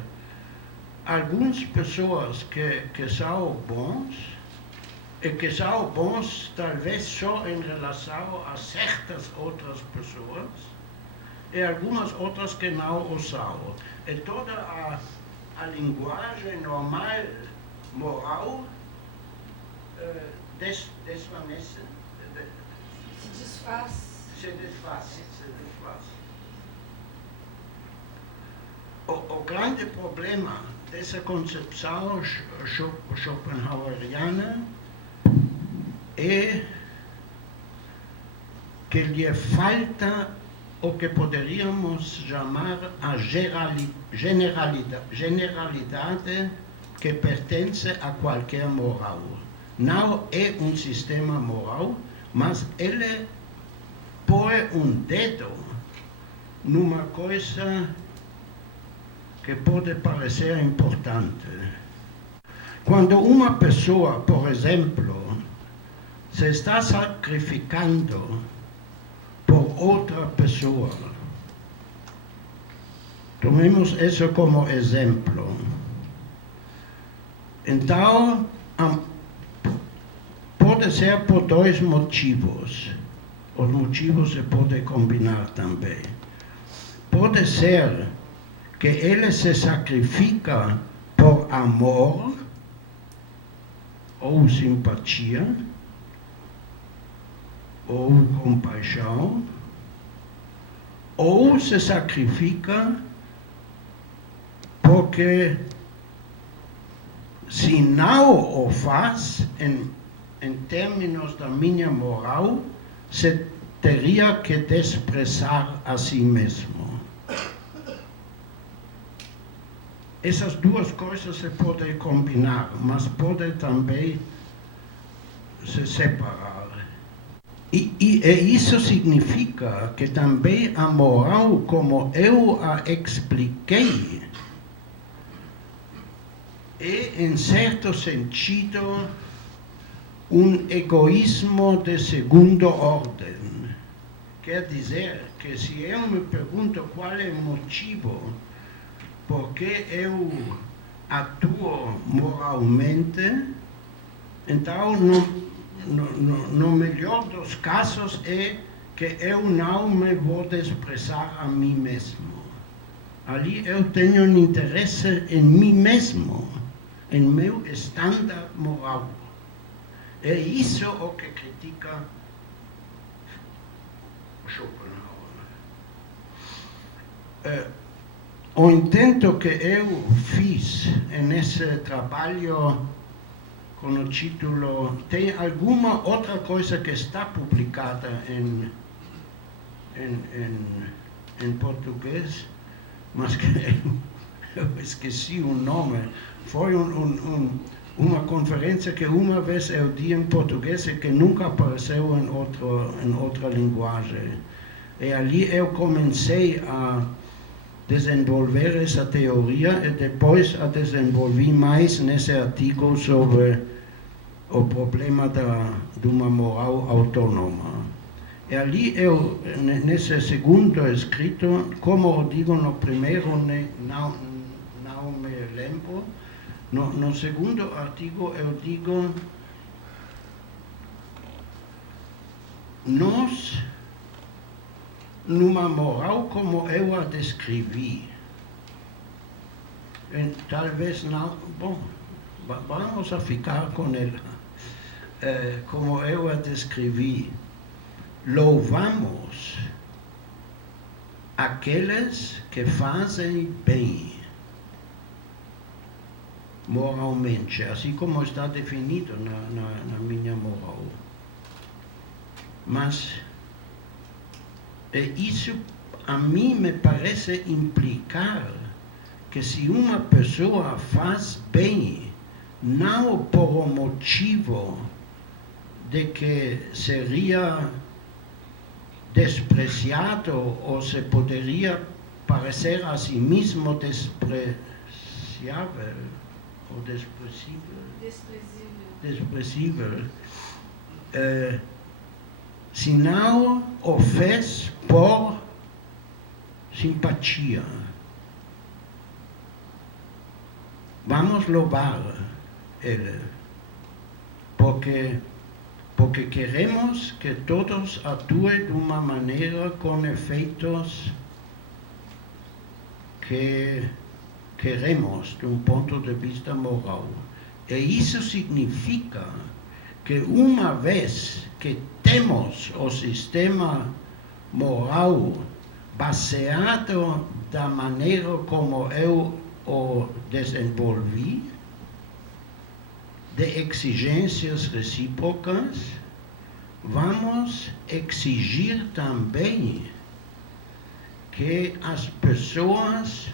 algumas pessoas que são bons, e que são bons talvez só em relação a certas outras pessoas, e algumas outras que não o são. E toda a linguagem normal, moral, desvanece. Se desfaz. Se desfaz. O grande problema dessa concepção schopenhaueriana é que lhe falta o que poderíamos chamar a generalidade que pertence a qualquer moral. Não é um sistema moral, mas ele põe um dedo numa coisa que pode parecer importante. Quando uma pessoa, por exemplo, se está sacrificando por outra pessoa, tomemos isso como exemplo. Então, pode ser por dois motivos. Os motivos se podem combinar também. Pode ser que ele se sacrifica por amor ou simpatia, ou compaixão, ou se sacrifica porque se não o faz, em termos da minha moral, se teria que desprezar a si mesmo. Essas duas coisas se podem combinar, mas podem também se separar. E isso significa que também a moral, como eu a expliquei, é, em certo sentido, um egoísmo de segunda ordem. Quer dizer que se eu me pergunto qual é o motivo por que eu atuo moralmente, então no melhor dos casos é que eu não me vou desprezar a mim mesmo. Ali eu tenho um interesse em mim mesmo, em meu estándar moral. É isso o que critica Schopenhauer. O intento que eu fiz nesse trabalho com o título, tem alguma outra coisa que está publicada em português, mas que eu esqueci o nome. Foi uma conferência que uma vez eu dei em português e que nunca apareceu em outra linguagem. E ali eu comecei a desenvolver essa teoria e depois a desenvolvi mais nesse artigo sobre o problema de uma moral autônoma. E ali eu, nesse segundo escrito, como eu digo no primeiro, não me lembro, no segundo artigo eu digo, nós, numa moral como eu a descrevi, talvez não. Bom, vamos a ficar com ela. Como eu a descrevi, louvamos aqueles que fazem bem moralmente, assim como está definido na minha moral. Mas isso a mim me parece implicar que se uma pessoa faz bem, não por um motivo de que seria despreciado ou se poderia parecer a si mesmo despreciável ou desprezível, senão o fez por simpatia. Vamos louvar ele, porque queremos que todos atuem de uma maneira com efeitos que queremos, de um ponto de vista moral. E isso significa que uma vez que temos o sistema moral baseado da maneira como eu o desenvolvi, de exigências recíprocas, vamos exigir também que as pessoas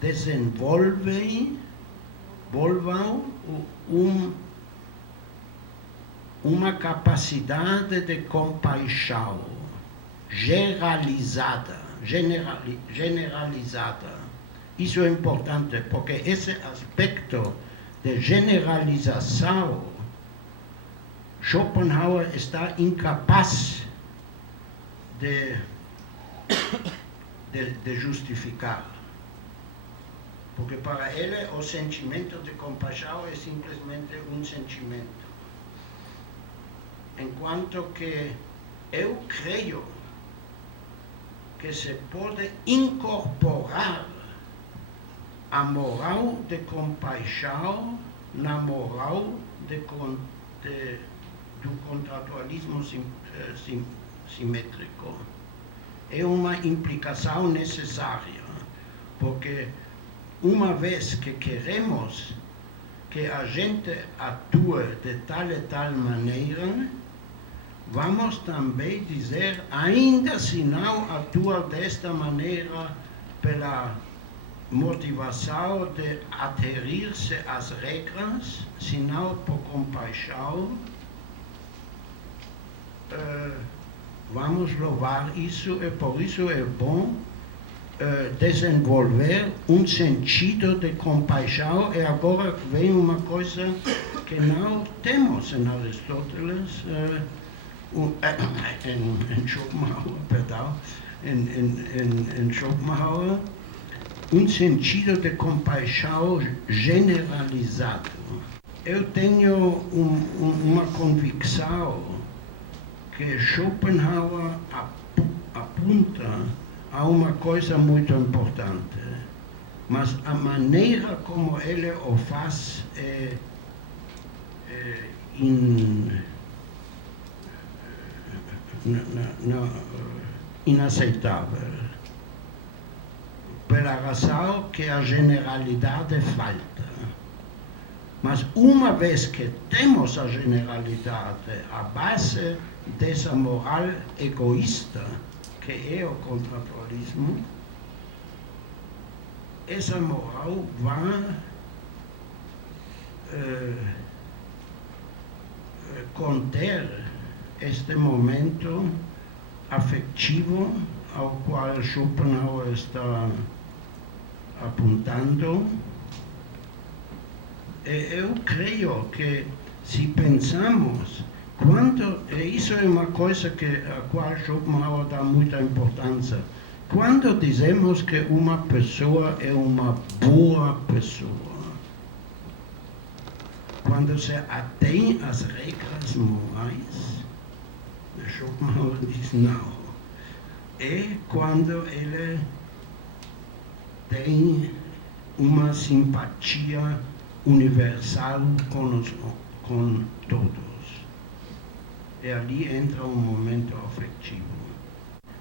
desenvolvam uma capacidade de compaixão generalizada. Isso é importante, porque esse aspecto de generalização, Schopenhauer está incapaz de justificar. Porque para ele o sentimento de compaixão é simplesmente um sentimento. Enquanto que eu creio que se pode incorporar a moral de compaixão na moral do contratualismo simétrico. É uma implicação necessária, porque uma vez que queremos que a gente atue de tal e tal maneira, vamos também dizer, ainda se não atua desta maneira pela motivação de aderir-se às regras, senão por compaixão, vamos louvar isso, e por isso é bom desenvolver um sentido de compaixão. E agora vem uma coisa que não temos em Aristóteles, em Schopenhauer, perdão, em Schopenhauer, um sentido de compaixão generalizado. Eu tenho uma convicção que Schopenhauer aponta a uma coisa muito importante, mas a maneira como ele o faz é inaceitável, pela razão que a generalidade falta. Mas uma vez que temos a generalidade, a base dessa moral egoísta, que é o contratualismo, essa moral vai conter este momento afetivo ao qual Schopenhauer está apontando. E eu creio que, se pensamos, isso é uma coisa a qual Schopenhauer dá muita importância, quando dizemos que uma pessoa é uma boa pessoa, quando se atém às regras morais, Schopenhauer diz não. É quando ele tem uma simpatia universal com todos. E ali entra um momento afetivo.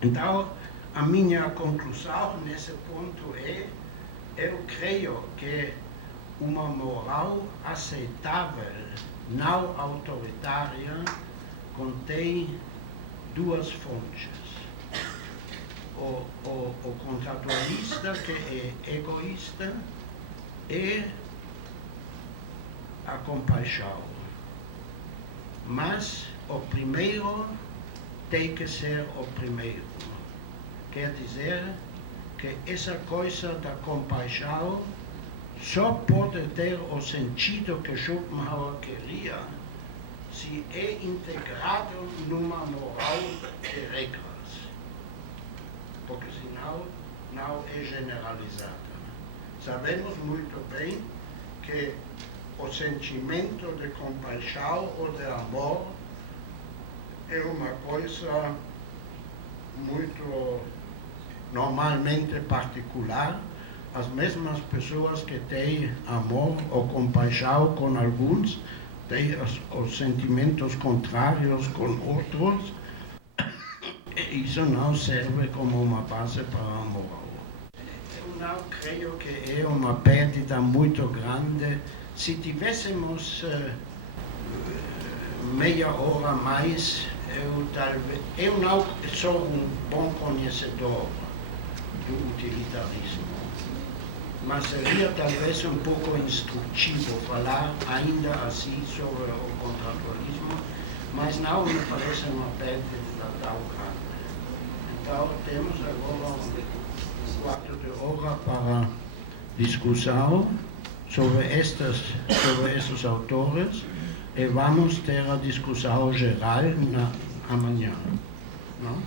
Então, a minha conclusão nesse ponto é, eu creio que uma moral aceitável, não autoritária, contém duas fontes. O contratualista, que é egoísta, e a compaixão. Mas o primeiro tem que ser o primeiro. Quer dizer que essa coisa da compaixão só pode ter o sentido que Schopenhauer queria se é integrado numa moral de regras. Porque senão não é generalizada. Sabemos muito bem que o sentimento de compaixão ou de amor é uma coisa muito normalmente particular. As mesmas pessoas que têm amor ou compaixão com alguns têm os sentimentos contrários com outros. E isso não serve como uma base para a moral. Eu não creio que é uma perda muito grande. Se tivéssemos meia hora mais, eu não sou um bom conhecedor do utilitarismo, mas seria talvez um pouco instrutivo falar ainda assim sobre o contratualismo, mas não me parece uma perda tão grande. Então temos agora um quarto de hora para discussão sobre esses autores e vamos ter a discussão geral amanhã. Não?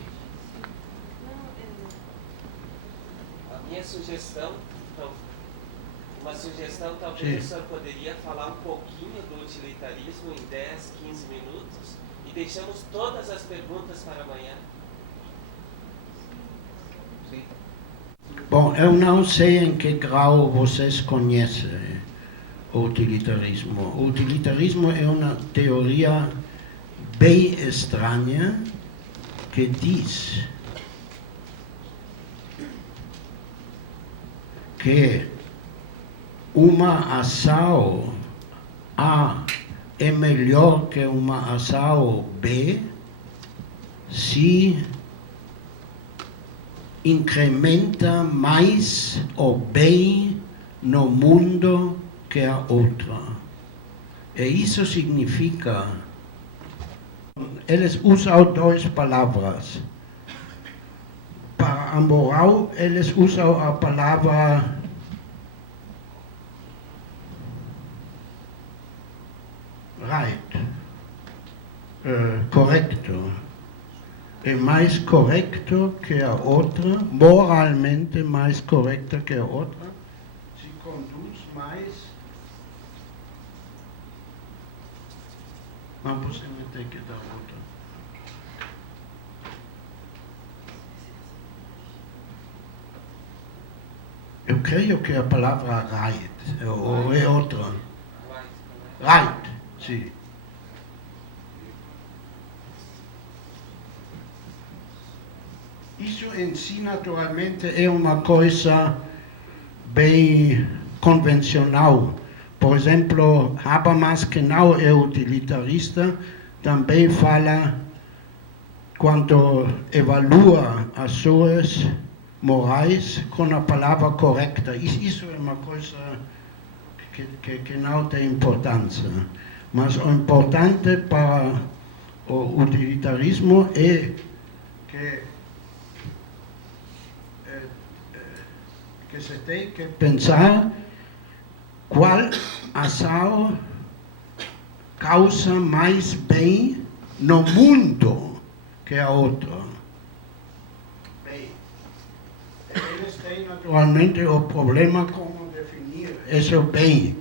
A minha sugestão, talvez o senhor poderia falar um pouquinho do utilitarismo em 10, 15 minutos e deixamos todas as perguntas para amanhã. Sim. Bom, eu não sei em que grau vocês conhecem o utilitarismo. O utilitarismo é uma teoria bem estranha que diz que uma ação A é melhor que uma ação B se incrementa mais o bem no mundo que a outra. E isso significa, eles usam duas palavras. Para a moral, eles usam a palavra right, correto. É mais correto que a outra, moralmente mais correta que a outra, se conduz mais. Mas você me tem que dar outra. Eu creio que a palavra right, ou é outra. Right, sim. Isso em si, naturalmente, é uma coisa bem convencional. Por exemplo, Habermas, que não é utilitarista, também fala, quando evalua ações morais, com a palavra correta. Isso é uma coisa que não tem importância. Mas o importante para o utilitarismo é que se tem que pensar qual ação causa mais bem no mundo que a outra. Bem, eles têm naturalmente o problema como definir esse bem.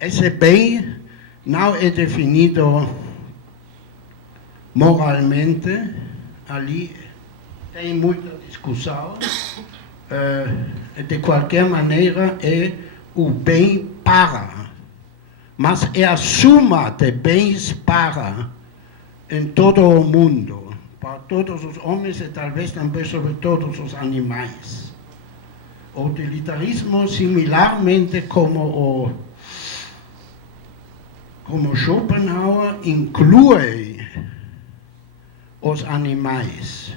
Esse bem não é definido moralmente, ali tem muita discussão, de qualquer maneira, é o bem para. Mas é a soma de bens para em todo o mundo, para todos os homens e talvez também sobre todos os animais. O utilitarismo, similarmente como Schopenhauer, inclui os animais.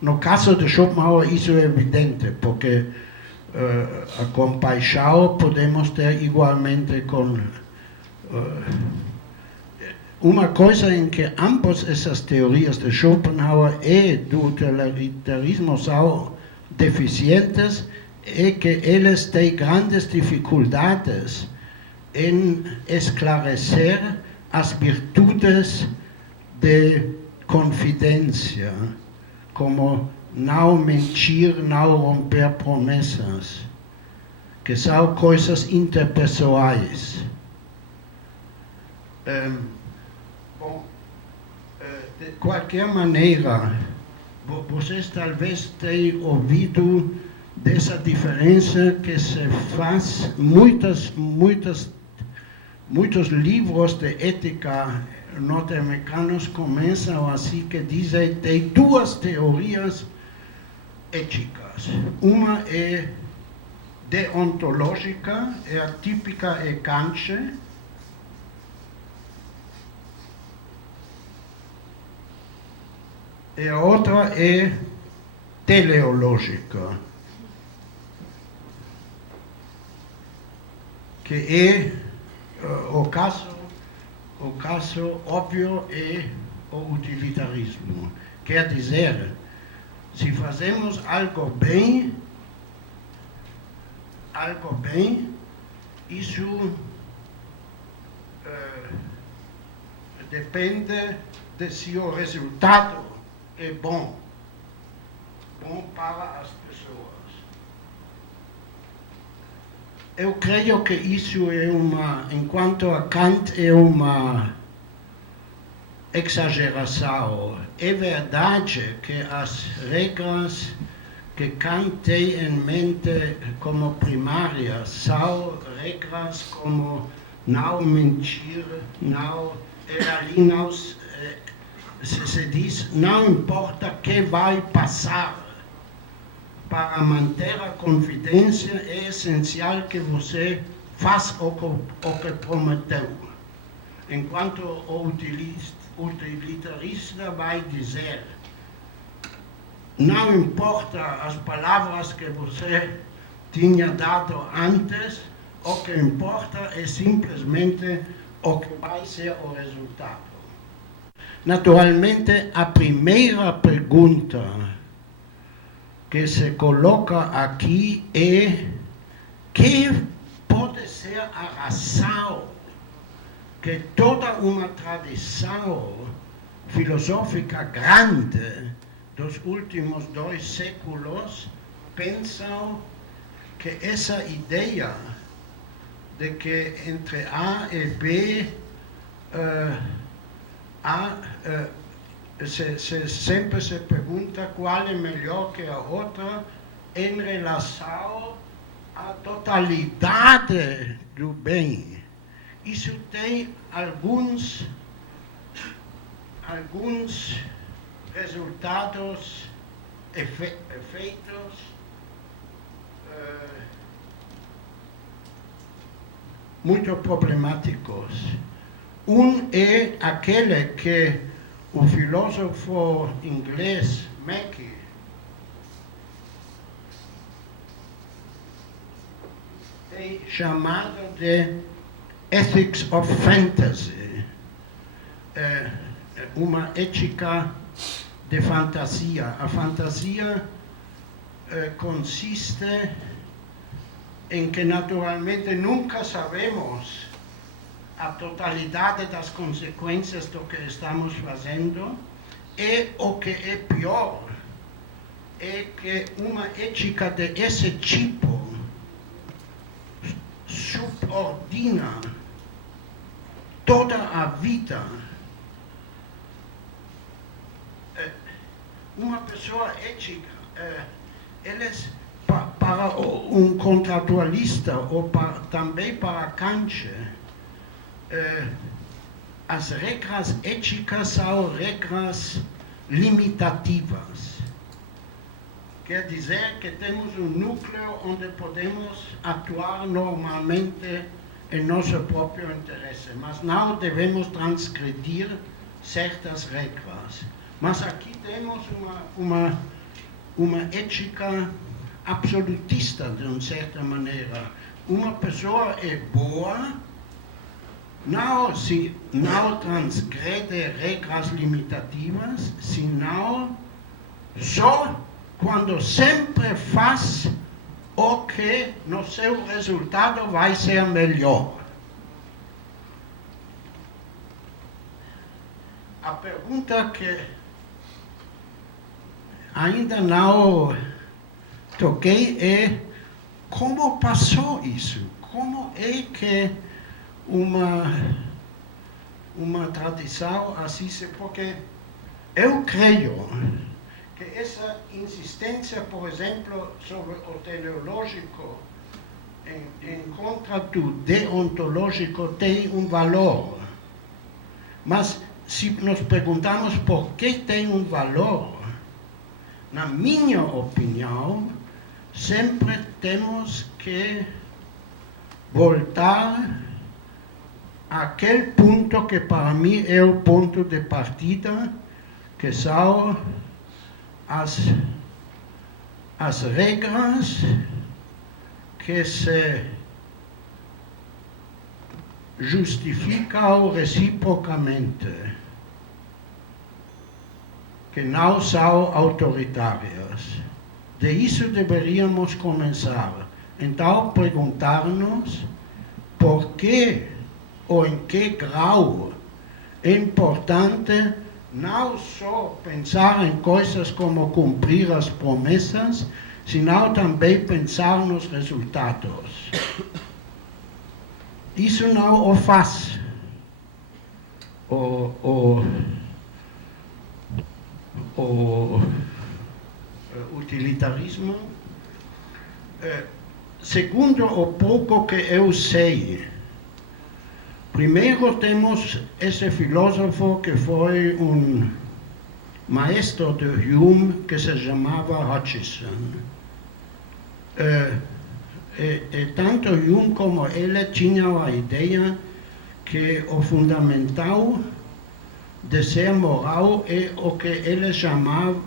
No caso de Schopenhauer isso é evidente, porque a compaixão podemos ter igualmente com... uma coisa em que ambas essas teorias de Schopenhauer e do utilitarismo são deficientes é que eles têm grandes dificuldades em esclarecer as virtudes de confidência, como não mentir, não romper promessas, que são coisas interpessoais. De qualquer maneira, vocês talvez tenham ouvido dessa diferença que se faz muitos livros de ética norte-americanos começam assim, que dizem que tem duas teorias éticas. Uma é deontológica, é a típica é Kant, e a outra é teleológica, que é o caso óbvio é o utilitarismo. Quer dizer, se fazemos algo bem, isso depende de se o resultado é bom para as pessoas. Eu creio que isso é enquanto a Kant é uma exageração. É verdade que as regras que Kant tem em mente como primárias são regras como não mentir, ali não se diz, não importa o que vai passar. Para manter a confidência é essencial que você faça o que prometeu. Enquanto o utilitarista vai dizer, não importa as palavras que você tinha dado antes, o que importa é simplesmente o que vai ser o resultado. Naturalmente, a primeira pergunta que se coloca aqui é que pode ser a razão que toda uma tradição filosófica grande dos últimos 2 séculos pensam que essa ideia de que entre A e B sempre se pergunta qual é melhor que a outra em relação à totalidade do bem. Isso tem alguns resultados, efeitos muito problemáticos. Um é aquele que o filósofo inglês Mackey tem chamado de Ethics of Fantasy, uma ética de fantasia. A fantasia consiste em que naturalmente nunca sabemos a totalidade das consequências do que estamos fazendo, e o que é pior é que uma ética desse tipo subordina toda a vida. Uma pessoa ética eles, para contratualista ou também para Kant, as regras éticas são regras limitativas. Quer dizer que temos núcleo onde podemos atuar normalmente em nosso próprio interesse, mas não devemos transgredir certas regras. Mas aqui temos uma ética absolutista, de uma certa maneira. Uma pessoa é boa se não transgrede regras limitativas, senão só quando sempre faz o que no seu resultado vai ser melhor. A pergunta que ainda não toquei é como passou isso? Como é que uma tradição assim, porque eu creio que essa insistência, por exemplo, sobre o teleológico em contra do deontológico tem um valor. Mas se nos perguntamos por que tem um valor, na minha opinião, sempre temos que voltar àquele ponto que para mim é o ponto de partida, que são as regras que se justificam reciprocamente, que não são autoritárias. De isso deveríamos começar. Então, perguntar-nos por que ou em que grau é importante não só pensar em coisas como cumprir as promessas, senão também pensar nos resultados. Isso não o faz o utilitarismo. Segundo o pouco que eu sei, primeiro temos esse filósofo que foi um maestro de Hume, que se chamava Hutcheson. E tanto Hume como ele tinham a ideia que o fundamental de ser moral é o que eles chamavam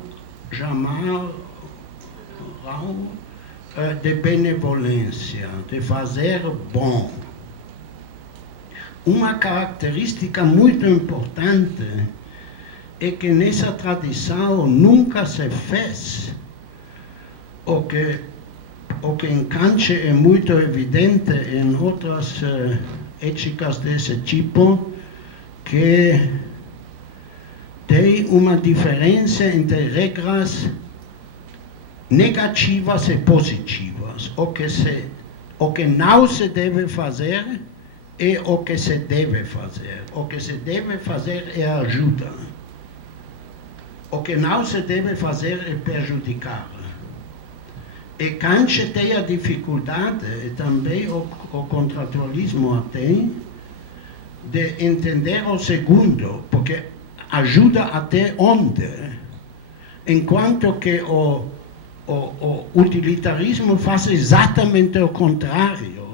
de benevolência, de fazer bom. Uma característica muito importante é que nessa tradição nunca se fez o que em Kant é muito evidente em outras éticas desse tipo, que tem uma diferença entre regras negativas e positivas. O que não se deve fazer é o que se deve fazer. O que se deve fazer é ajuda. O que não se deve fazer é prejudicar. E Kant tem a dificuldade, e também o contratualismo tem, de entender o segundo, porque ajuda até onde? Enquanto que o utilitarismo faz exatamente o contrário.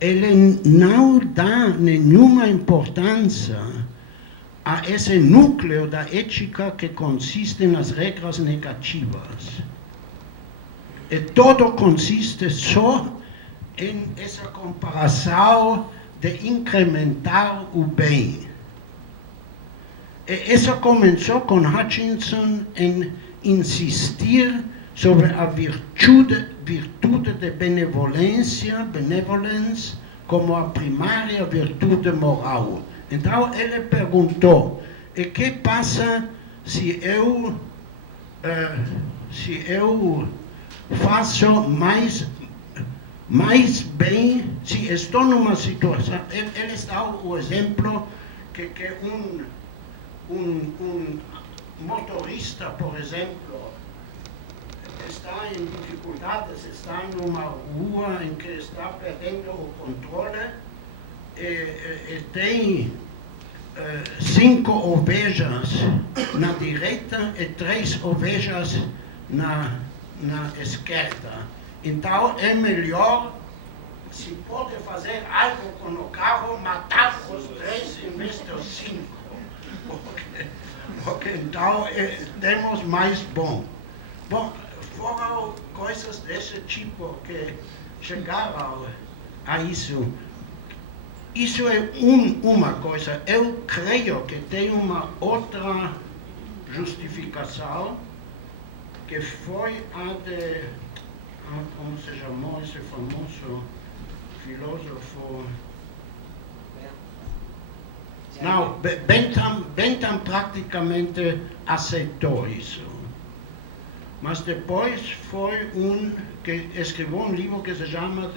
Ele não dá nenhuma importância a esse núcleo da ética que consiste nas regras negativas. E tudo consiste só em essa comparação de incrementar o bem. E isso começou com Hutcheson em insistir sobre a virtude de benevolência, como a primária virtude moral. Então ele perguntou, e que passa se eu faço mais bem, se estou numa situação. Ele dá o exemplo que um motorista, por exemplo, está em dificuldades, está numa rua em que está perdendo o controle, tem 5 ovelhas na direita e 3 ovelhas na esquerda. Então é melhor, se pode fazer algo com o carro, matar os 3 em vez dos 5. Porque então temos mais bom. Bom, foram coisas desse tipo que chegaram a isso. Isso é uma coisa. Eu creio que tem uma outra justificação, que foi como se chamou esse famoso filósofo? Não, Bentham praticamente aceitou isso. Mas depois foi que escreveu um livro que se chama,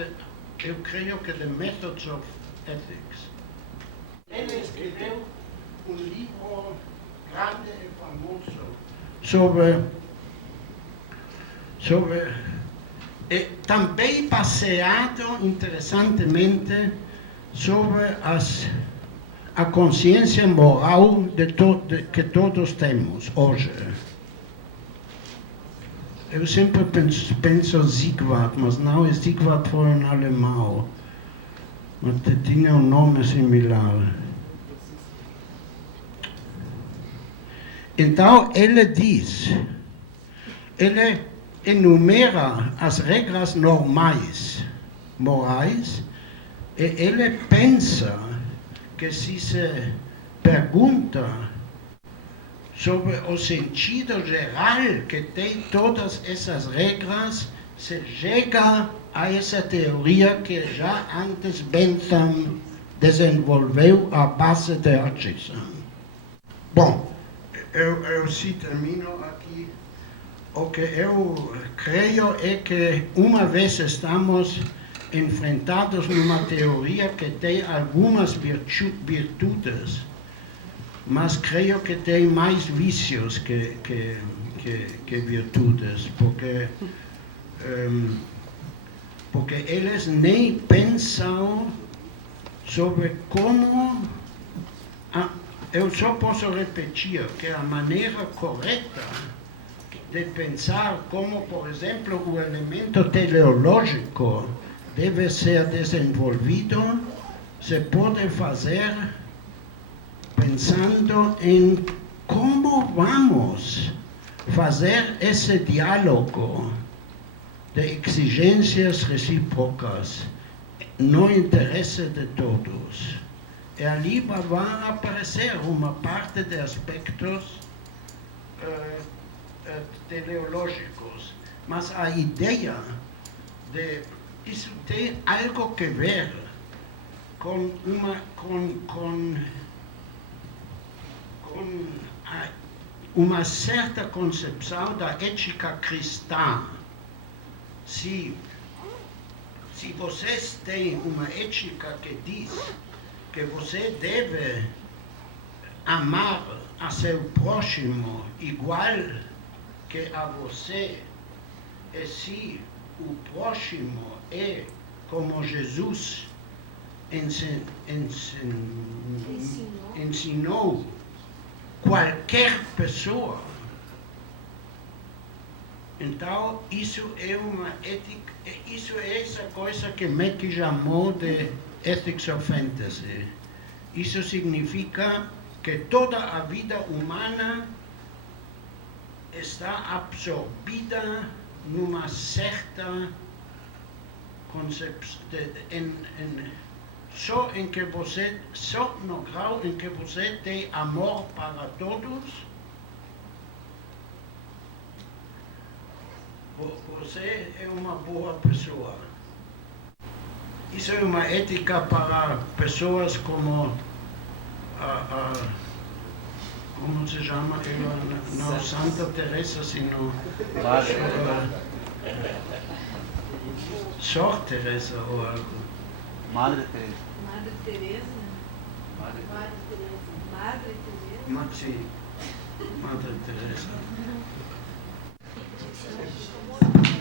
eu creio que The Methods of Ethics. Ele escreveu um livro grande e famoso e também baseado, interessantemente, sobre a consciência moral que todos temos hoje. Eu sempre penso Zygmunt, mas não, Zygmunt foi um alemão, mas tinha um nome similar. Então ele enumera as regras morais, e ele pensa que se pergunta sobre o sentido geral que tem todas essas regras, se chega a essa teoria que já antes Bentham desenvolveu a base de Hutcheson. Bom, eu se termino aqui. O que eu creio é que uma vez estamos enfrentados numa teoria que tem algumas virtudes, mas creio que tem mais vícios que virtudes, porque eles nem pensam sobre como... Eu só posso repetir que a maneira correta de pensar como, por exemplo, o elemento teleológico deve ser desenvolvido, se pode fazer pensando em como vamos fazer esse diálogo de exigências recíprocas no interesse de todos. E ali vai aparecer uma parte de aspectos teleológicos, mas a ideia de isso tem algo que ver com uma certa concepção da ética cristã. Se vocês têm uma ética que diz que você deve amar a seu próximo igual que a você, e se o próximo é como Jesus ensinou qualquer pessoa, então isso é uma ética, isso é essa coisa que Mackey chamou de Ethics of Fantasy. Isso significa que toda a vida humana está absorvida numa certa concepção, só no grau em que você tem amor para todos, você é uma boa pessoa. Isso é uma ética para pessoas como como se chama? Não Santa Teresa, sino Sor Teresa ou algo. Madre Teresa. Madre Teresa? Madre Teresa. Madre Teresa? Sim, Madre Teresa. Teresa.